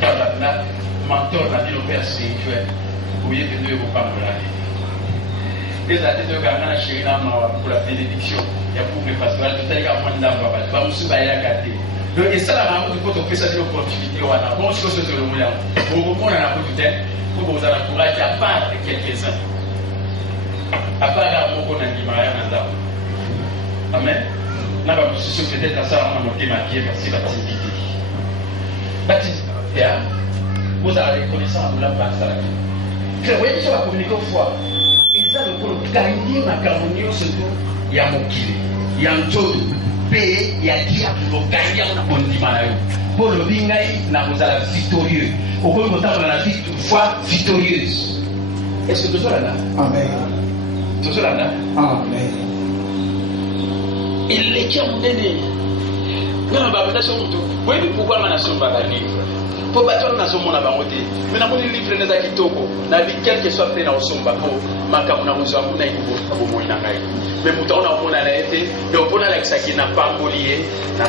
parlent là, mentor n'a dit le père spirituel. Vous voyez que Dieu vous parle là. Les athlètes de Ghana, chérie, pour la bénédiction, il y a pour le pastoral, tout à l'heure, on va me souvenir à la gâter. Donc, et ça, là, il faut faire ça de l'opportunité. Bon, je pense que c'est le moyen. Au moment où on a beaucoup de temps, il faut vous encourager à part de quelques-uns. À part là, on a dit, Maria Nanda. Amen. Là, je suis sûr peut-être à ça, on a monté ma pied parce que c'est la activité. Baptiste, vous avez reconnaissance de la base à la vie. Vous voyez, sur la communication fois, ils ont le gagné ma carmonio, surtout, il y a mon kilo, il y a un jour, il y a diable, il y a gagné, on a dit malayo. Pour le bingaï, on a victorieux. Au cours de temps, on a dit une fois victorieuse. Est-ce que tout ça là? Amen. Tout ça là? Amen. Il est qui a mon aîné. Non, non, bah, vous voyez pourquoi ma nation va gagner. Pour battre la nation, on a voté. Mais on a dit livre les akitoko. Na dit quel que soit plein au somba pour makamuna muzamu na yubo abomo inangai. Mais mutaona opona na été, et opona la kisaki na pambolier, na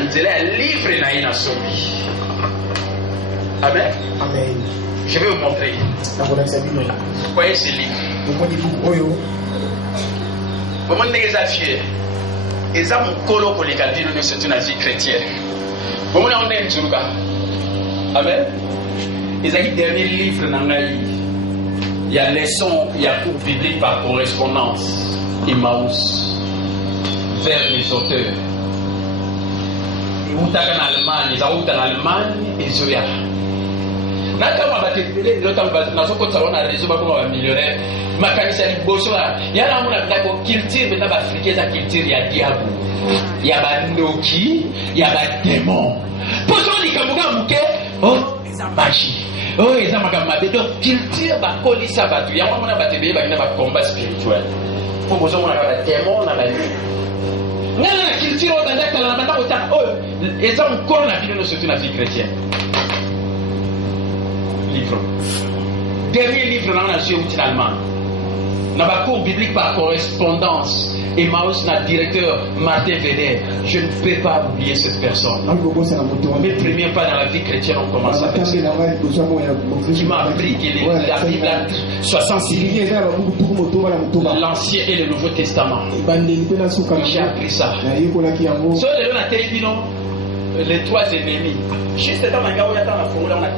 nzela livre na ina sombi. Amen. Amen. Je vais vous montrer. Voyez ces livres. Comment les affaires? Ils ont mon colo pour les garder dans cette vie chrétienne. Comment on est en Zuluka? Amen. Ils ont dit dernier livre dans la vie. Il y a leçon, il y a cours biblique par correspondance. Emmaüs vers les auteurs. Ils ont été en Allemagne, ils ont été en Allemagne et Zoya. Nakama batebele lota nazo ko tsawona rezo ba ko ba millionnaire makanisa liboso yana muna ndako culture beta ba africaine za culture ya diable ya ba ndoki ya ba démon poso likamuga muke oh eza magie oh eza makama beto culture ba kolisa batu ya muna batebele ba kina ba combat spirituel pour bozo muna ba démon na ba ngana na culture o bandaka na bandako ta oh eza encore na vie surtout na vie chrétienne. Livre. Dernier livre dans la nation allemand. Dans la cours biblique par correspondance, Emmaüs, notre directeur Martin Védère, je ne peux pas oublier cette personne. Mes premiers pas dans la vie chrétienne ont commencé avec ça. Qui m'a appris que la Bible a 66 l'Ancien et le Nouveau Testament. J'ai appris ça. Les trois ennemis. Juste dans ma gare, on a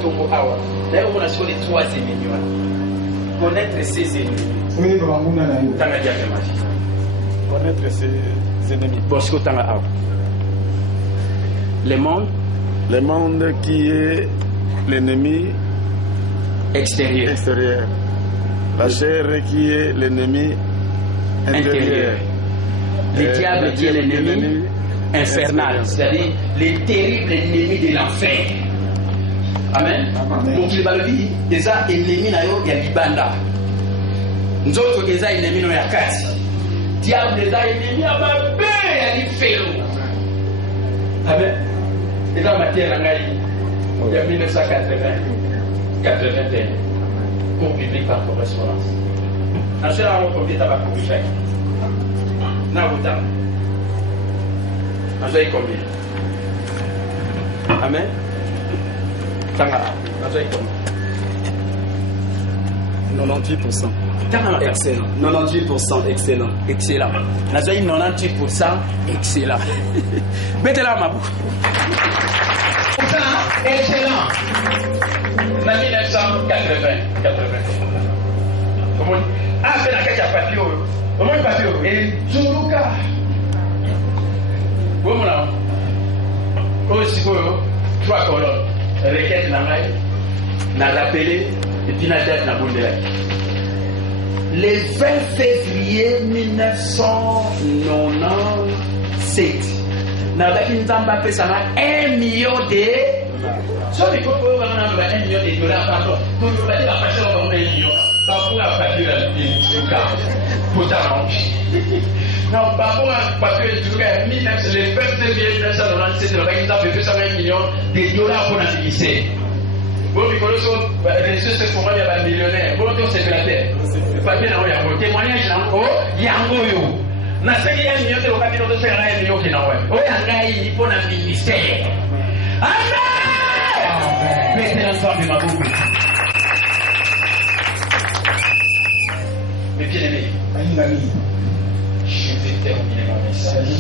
Togo Awa. D'ailleurs, on a sur les trois ennemis. Connaître ses ennemis. Connaître ses ennemis. Bosco Tanga Awa. Le monde. Le monde qui est l'ennemi extérieur. La chair qui est l'ennemi intérieur. Le diable qui est l'ennemi infernal, c'est-à-dire les terribles ennemis de l'enfer. Amen. Donc il va le dire, ils ont ennemi na yo ya libanda. Nzoto ils ont ennemi na yakati. Diable ils ont ennemi à mabe ya lifelo. Amen. Et dans matière ngai il y a 1981 cours biblique par correspondance. Na cela on peut pas corriger. Na votant. Vous avez combien? Amen. Vous avez combien? 98%. Excellent. 98% excellent. Excellent. Vous avez 98% excellent. Mettez-la à ma bouche. Excellent. En 1980. Comment? Ah, c'est la carte à papier. Comment il papier? Et Zuluka. Bon, là, aussi, trois colonnes. Requête, n'a rappelé, et puis la date n'a pas de. Le 20 février 1997, n'a pas une tamba fait ça 1 million de. Sauf qu'il faut qu'on ait 1 million de dollars par an. Pour nous battre la passion, on va 1 million. Pas pour la facture de la pour ta manche. Non, par rapport à papier de les 20 février 1997, le résultat fait 220 millions de dollars pour la lycée. Bon, il faut que les choses se font, il y a des millionnaires. Bon, c'est la terre. Le papier, il y a un témoignage, il y a un goyo. N'a pas de million de faire 1 million qui n'a pas. Il y a un ministère. Amen. Mettez ensemble ma boucle. Mes bien-aimés, je vais terminer mon message.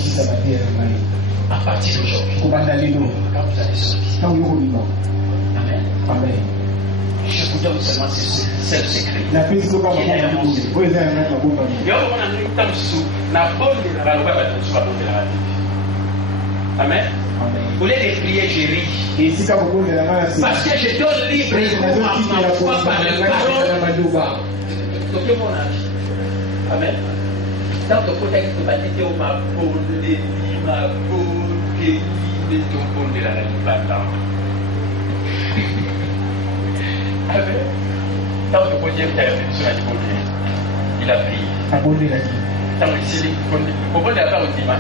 À partir d'aujourd'hui, quand vous allez sortir. Amen. Amen. Je vous donne seulement ce secret. La paix est au bas de la bouche. Vous êtes un bon ami. Amen. Vous voulez les prier, j'ai ri. Et si ça vous pose la main, c'est Parce que je donne libre et pour ma foi par le parole. Amen. Dans ton côté, tu vas dire au ma peau, ma peau, qui est ton peau de la Amen. Dans ton côté, tu as fait sur la côté. Il a prié. abonné la vie. Tant ici, au point de la part au dimanche,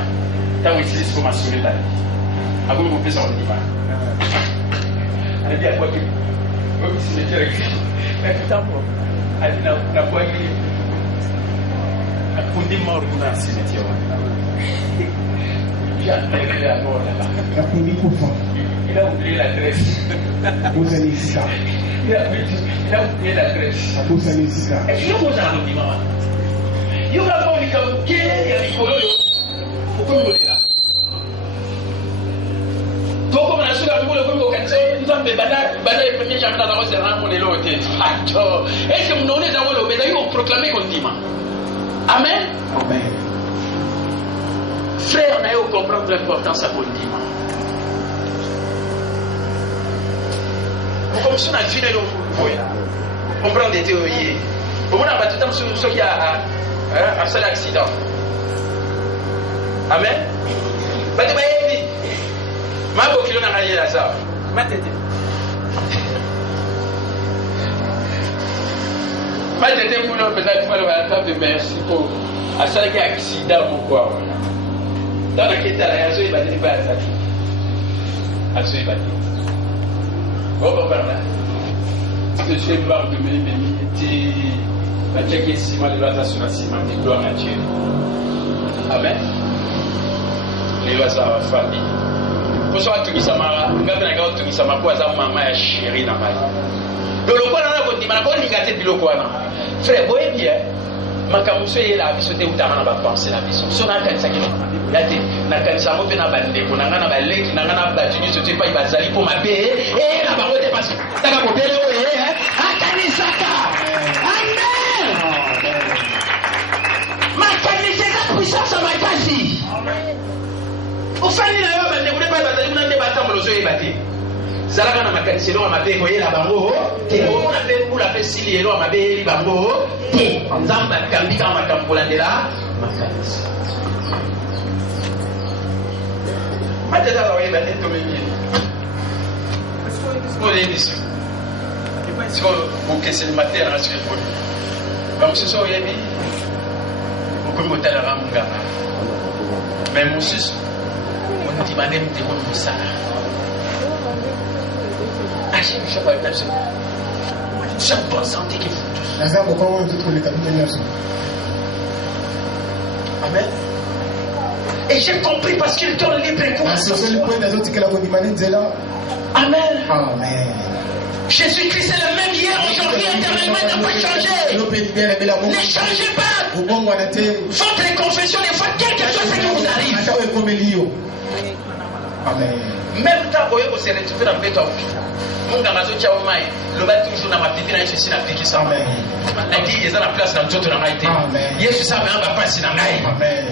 tant ici, c'est comme assurer la vie. Avant de vous faire ça au dimanche. Elle dit à quoi que vous mettez avec lui. Mais tout à l'heure, elle dit la quoi que pour des morts dans le cimetière. J'ai enterré la mort là-bas. La première fois. Il a oublié l'adresse. Vous allez ici là. Il a oublié l'adresse. Vous allez ici là. Et je vous en dis maman. Il y aura pas une campagne, il y a des colons. Pourquoi vous voulez là? Donc, comme on a su la boule, comme on a dit, nous avons des bananes, les premiers gens dans la rose, c'est un pour les lots. Est-ce que nous avons des avons mais d'ailleurs, on proclame qu'on dit Amen. Amen. Frère, on a eu à comprendre l'importance à condiment. Comme si on a vu les lots, on prend des théories. On a battu dans ce qui a un seul accident. Amen. Bati bayebi. Ma bokilo na ngaliela ça. Matete. Matete pour le peut-être pour la table de merci pour à ça qui accident pourquoi. Dans la quête à la yazo il va dire pas ça. Azo il va dire. Bon bon là. Je suis voir de mes bénédictés. La checker si mal de la sur la ciment de gloire à Dieu. Amen. Les lois à la famille. Pour ça tu samara, ngabe na gato tu samara kwa za mama ya shiri na mai. Dolo kwa na ko ndima ko ngate biloko wana. Frère boye bien. Makamuso yela biso te utama na ba penser la biso. So na kanisa ki na te na kanisa mo pe na bande ko na ngana ba leki na ngana ba tuni so te pa ibazali po mabe na ba wote pas. Taka ko bele o akanisa ka. Amen. Makanisa ka puissance à ma kasi. Ofani na yo bande ko ne pa bazali na ndeba tambolo so yebate. Zalaka na makanisa lo mabe ko yela bango te o na pe kula pe sili lo mabe li bango te nzamba kambi ka makambola ndela makanisa. Mate da wa yebate to menye. Pour les missions. Si vous cassez le matin, là, c'est pour donc, ce soir, il y a mis beaucoup de mots à la rame. Mais mon sus, on dit, madame, t'es bon pour ça. Ah, j'ai vu ça, c'est une bonne santé qui vous tous. La zone, pourquoi on dit que les capitaines sont. Amen. Et j'ai compris parce qu'il donne libre et courage. C'est le seul point des autres que la condamnée est là. Amen. Amen. Jésus-Christ est le même hier, aujourd'hui, éternellement, il n'a pas changé. Ne changez pas. Faites les confessions des fois, quelque chose qui vous arrive. Amen. Même temps, vous se retrouver dans le béton. Mon gars, je le bas toujours dans ma petite naïve, c'est la pique ça. Amen. Elle dit, il y a la place dans toute la maïté. Jésus, ça va passer dans la maï.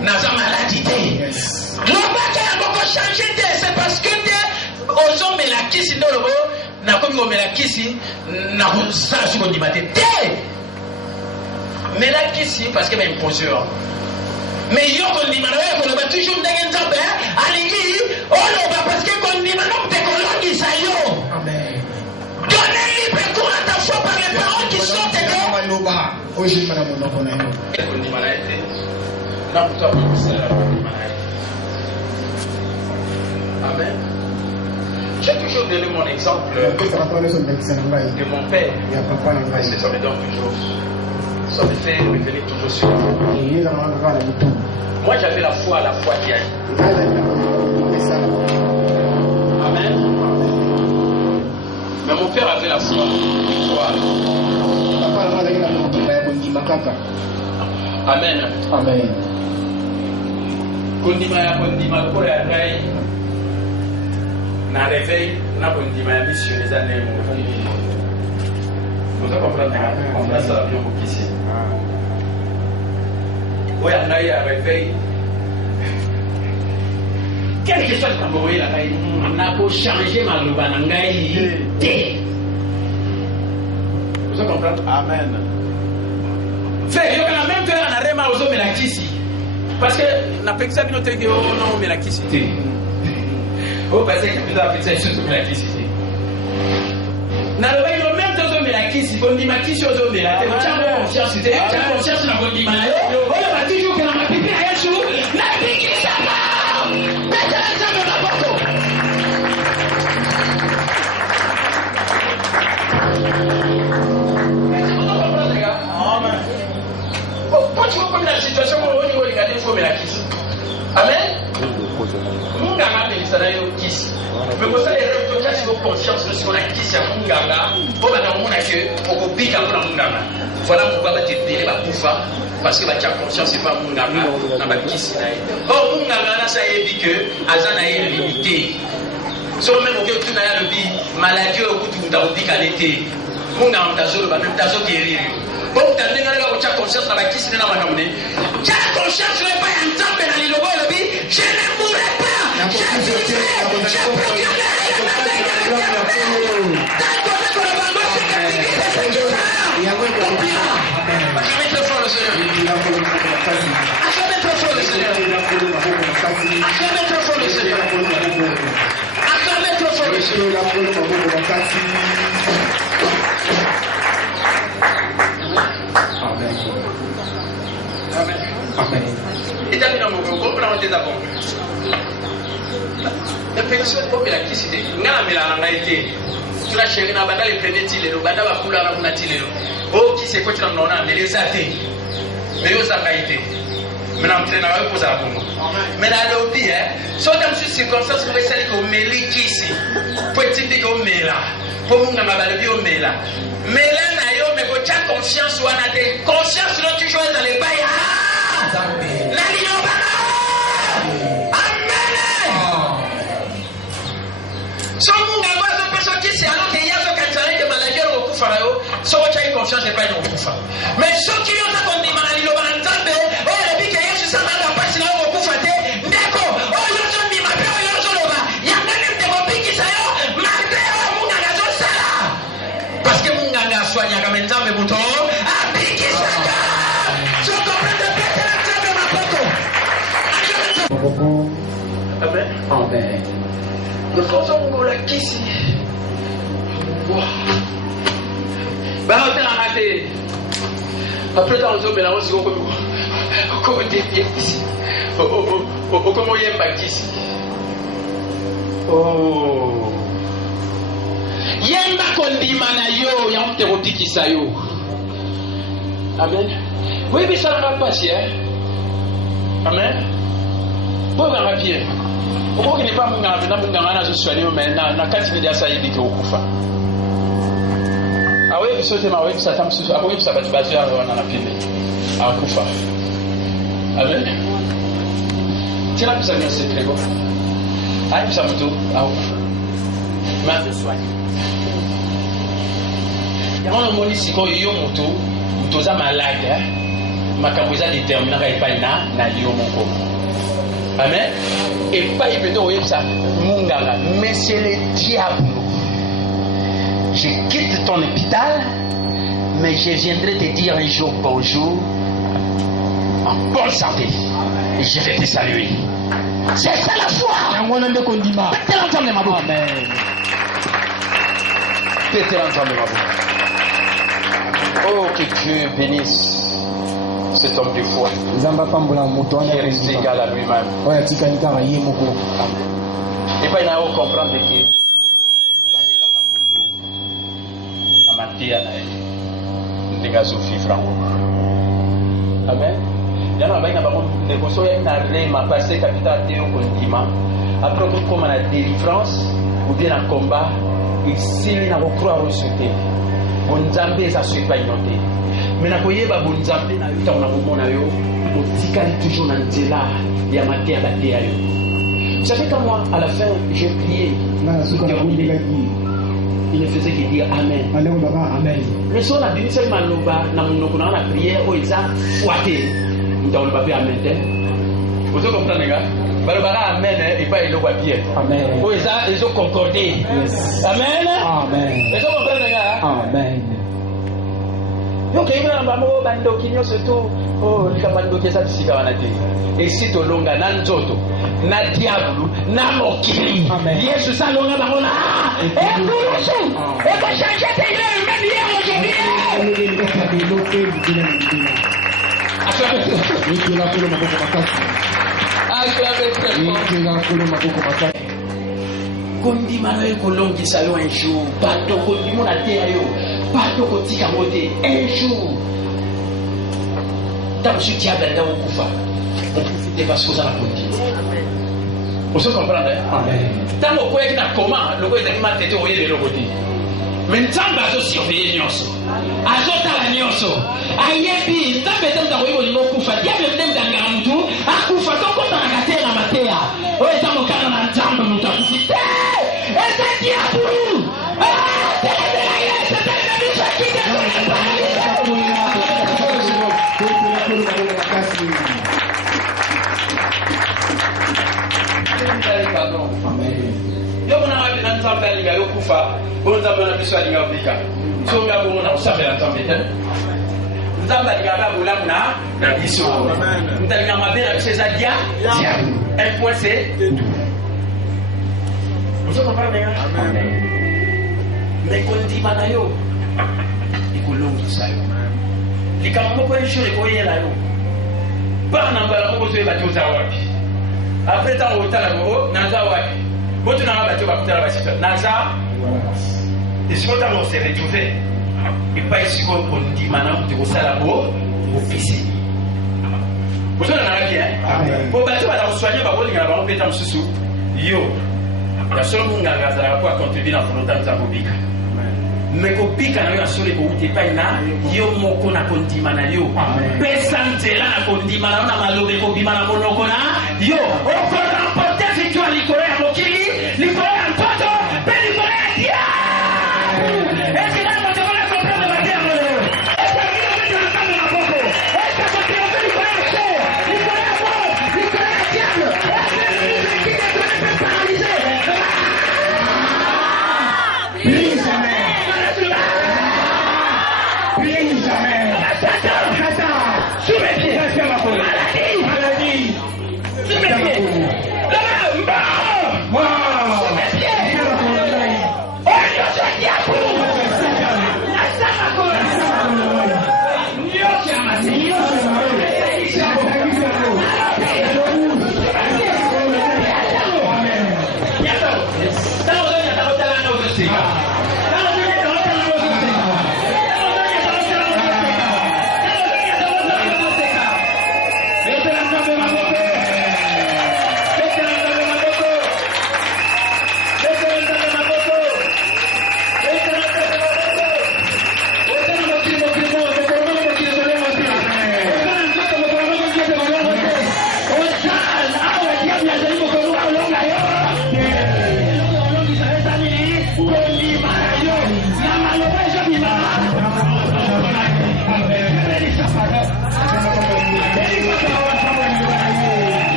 N'a pas maladie. Le bas qui a beaucoup changé, c'est parce que aux hommes, la qui s'y donne le mot. Na komi komela kisi na kosala soki ondima te mela kisi parce que baimposeur mais yo kondima na oyo koloba toujours ndenge nzambe alingi oloba parce que kondima no mpe kolongisa yo donner libre cours à ta foi par les paroles qui sortent de kondima na ete na moto akokosala kondima na ete amen. J'ai toujours donné mon exemple de mon père. Ça me donne toujours. Ça me fait revenir toujours sur lui. Moi j'avais la foi à la foi qui a. Amen. la foi. Voilà. Amen. Amen. Kondima ya kondima pour ya ngai na réveil na kondima ya mission les années vous avez compris on a ça bien beaucoup ici ouais ngai ya réveil quelle que soit le tambour la ngai na ko changer ma loba na ngai té vous avez compris Amen. fait yo kana même faire na rema ozo melakisi parce que na pekisa bino teke o na melakisi té o parce que bino pekisa surtout melakisi té na loba yo même ozo melakisi kondima kisi ozo melate chamo confiance té chamo confiance na kondima na yo oyo ba toujours que na mapipi ya Yesu na bikisa na pekisa chamo na boko quand tu vas prendre la situation où on va regarder, il faut mettre la kiss. Amen. Munganga melisana yo kiss. Mais pour ça les résultats si vous conscience sur la kiss ya munganga, pour ba na mona que okobika pour munganga. Voilà pourquoi va te délai ba kufa parce que ba tu as conscience c'est pas munganga na ba kiss na. Oh munganga na ça dit que azana est limité. So même que tu na le bi maladie au kutu ndabika l'été. Munganga mtazolo ba même tazo guérir. Bon, tu as conscience dans la qui c'est dans ma journée. Tu as conscience, je ne vais pas entendre dans les logos, je ne mourrai pas. Je et t'as mis dans mon groupe, on a été d'abord. La pétition est pour la qui c'était. N'a mais la été. Tu l'as chéri dans les premiers tilés, banda va couler à la tilé. Oh, qui c'est quoi tu l'as donné, mais les athées. Mais ils ont été. Maintenant, tu n'as pas posé la bombe. Mais là, l'objet, soit dans une circonstance, vous savez qu'on met les qui ici. Faut-il dire qu'on met là. Pour nous, on a mal vu, on met là. Mais là, mais vous avez confiance ou en avez conscience, sinon tu joues dans les bails. La Amen. So munga bazo personne qui c'est alors qu'il y a ce cancer de maladie au kufarayo, so tu as confiance et pas au kufa. Mais ceux qui ont ça qu'on dit maladie au banzambe, oh le bi que Yesu ça m'a pas si là au kufate, ndeko, oh yo so mi mape oh yo so loba, ya ngane mtego biki sayo, mape oh munga ngazo sala. Parce que munga ngaswanya kama nzambe buto, abiki saka. So comprendre Amen. Amen. Le français on la kisi. Bah on t'a raté. Après ça on se met là on se comment t'es ici. Oh comment y est pas ici. Oh. Yemba kondima na yo ya on te rotikisa yo. Amen. Oui mais ça va passer hein. Amen. Bon on va bien. Pourquoi il n'est pas munganga na soigner mais na kati media ça il dit que okufa. Ah oui, vous souhaitez ma oui, ça t'a monsieur. Ah oui, ça va te baser à na pile. Ah okufa. Amen. Tu l'as besoin de ce prégo. Ah, il ça plutôt ah okufa. Mais je soigne. On a moni siko yo moto za malade hein. Makambo za déterminant ka ipa na yo moko. Amen. Et pas y peut dire ça, munganga, mais c'est le diable. Je quitte ton hôpital, mais je viendrai te dire un jour bonjour, en bonne santé, et je vais te saluer. C'est ça la foi. Pétez l'ensemble de ma bouche. Amen. Pétez l'ensemble de ma bouche. Oh, que Dieu bénisse cet homme de foi. Qui est resté égal à lui-même. Et pas il n'a pas comprendre que Amatia n'a pas Sophie Franco. Amen. Il y a un des conseils qui m'a passé capital Théo Kondima. Après, comme la délivrance ou bien un combat, esili na kokroire oso te bonzambe eza so epai no te me na koyeba bonzambe na yo ntango na komona yo otikali toujours na nzela ya mateya bateya yo. Vous savez quand moi à la fin j'ai prié, il ne faisait que dire Amen. Mais si on a dit seulement dans la prière, où ils ont fouetté, nous avons pas fait Amen. Vous comprenez, les gars? Amen, et pas le papier. Amen. Où ils ont concordé. Amen. Amen. Vous comprenez, les gars? Amen. Donc, il y a un bando qui nous surtout. Oh, il y a un bando qui est ici. Et si tu longa nanzoto, na diablo, na mokili. Yesu sa longa barona. Et pour et pour changer tes kondimana yo kolongisa yo un jour bato kondimona te yo bato kotika mote un jour ntango so diable alinga kokufa okufi te parce kozala kondi oso comprendre ntango okoyaki na koma loko ezali matete oyebe eloko te me nzambe azosurveille nyonso azotala nyonso ayebi nzambe ete mutu akoyi kolinga okufa diable nde mutu alingaka mutu akufa tokotanaka te na mateya oyo eza mokana na nzambe mutu akufi te eza diabulu telemela yesu telema biso yokona na nzambe alinga yokufa oyo nzambe na biso alinga obika songa bomona osambela nzambe te nzambe alingaka bolamu na biso ntalinga mabe na biso eza diable un point c'est mais kondima na yo ekolongisa yo likambo moko ejour ekoyela yo bana mbala moko ozoyeba te oza wapi apres ntango otala bongo naza wapi botunanga bato bakutala basita naza esiko ntango ose retrouve epai sikoyo kondima na moto kosala bopesi ozonanangaki po bato baza kosoigne bakolingana bango mpe ntango mosusu yo ya solo munganga azalaka po akontribue na volonté nzambe obika me kobika na yo ya solo ekouta epai na yo moko na kondima na yo pesa nzela na kondima na yo na maloba ekobima na monoko na yo okoremporte victoire likolo ya mokili likolo ya mpoto mpe likolo ya dia esika moto kona komprendre baterme esika na maboko esika kotriomfe likolo ya se likolo ya mo likolo ya diable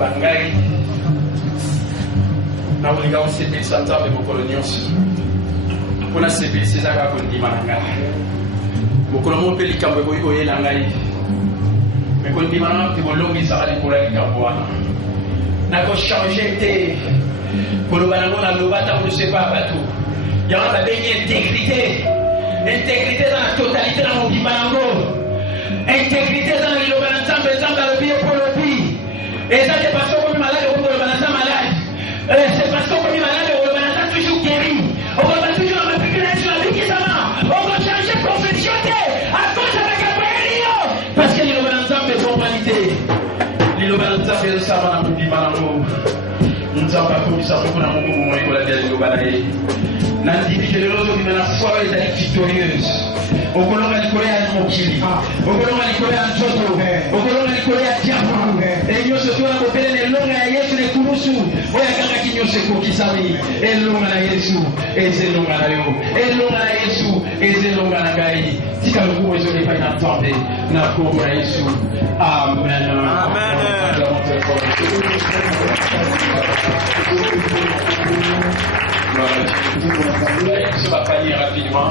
bangai na uliga usipi santa de mokolonios kuna sepi sezaka kondima nanga mokolomo pe likambo ko yela ngai me kondima na ti bolongi sa ali kula likambo wana na ko changer te koloba na lobata pour se pas bateau ya ba benye intégrité dans la totalité dans mon bimango intégrité dans le lobana nzambe nzambe le bien pour le bien Et ça, c'est parce qu'on est malade, on est malade. C'est parce qu'on est malade, on est toujours guéri. On va toujours me préparer sur la vie qui s'en va. On va changer de confession à cause de la campagne. Parce que les Lobanazam de formalité. Les Lobanazam de Savana Moubimanamo. Nous ne sommes pas comme ça pour nous mourir pour la vie de Lobanae. L'individu de l'autre qui la foi est victorieuse. Au colon à l'école à Mokili. Au colon à l'école à Joto. Au colon à l'école à Diabou. Et nous se trouvons à côté de l'homme à Yesu de Kurusu. Oyakanga qui nous se kokisami. Et l'homme à Yesu. Et c'est l'homme à Yo. Et l'homme à Yesu. Et c'est l'homme à Gaï. Si quand vous ne pas d'entendre, n'a pas à Yesu. Amen. Je vais pas lire rapidement.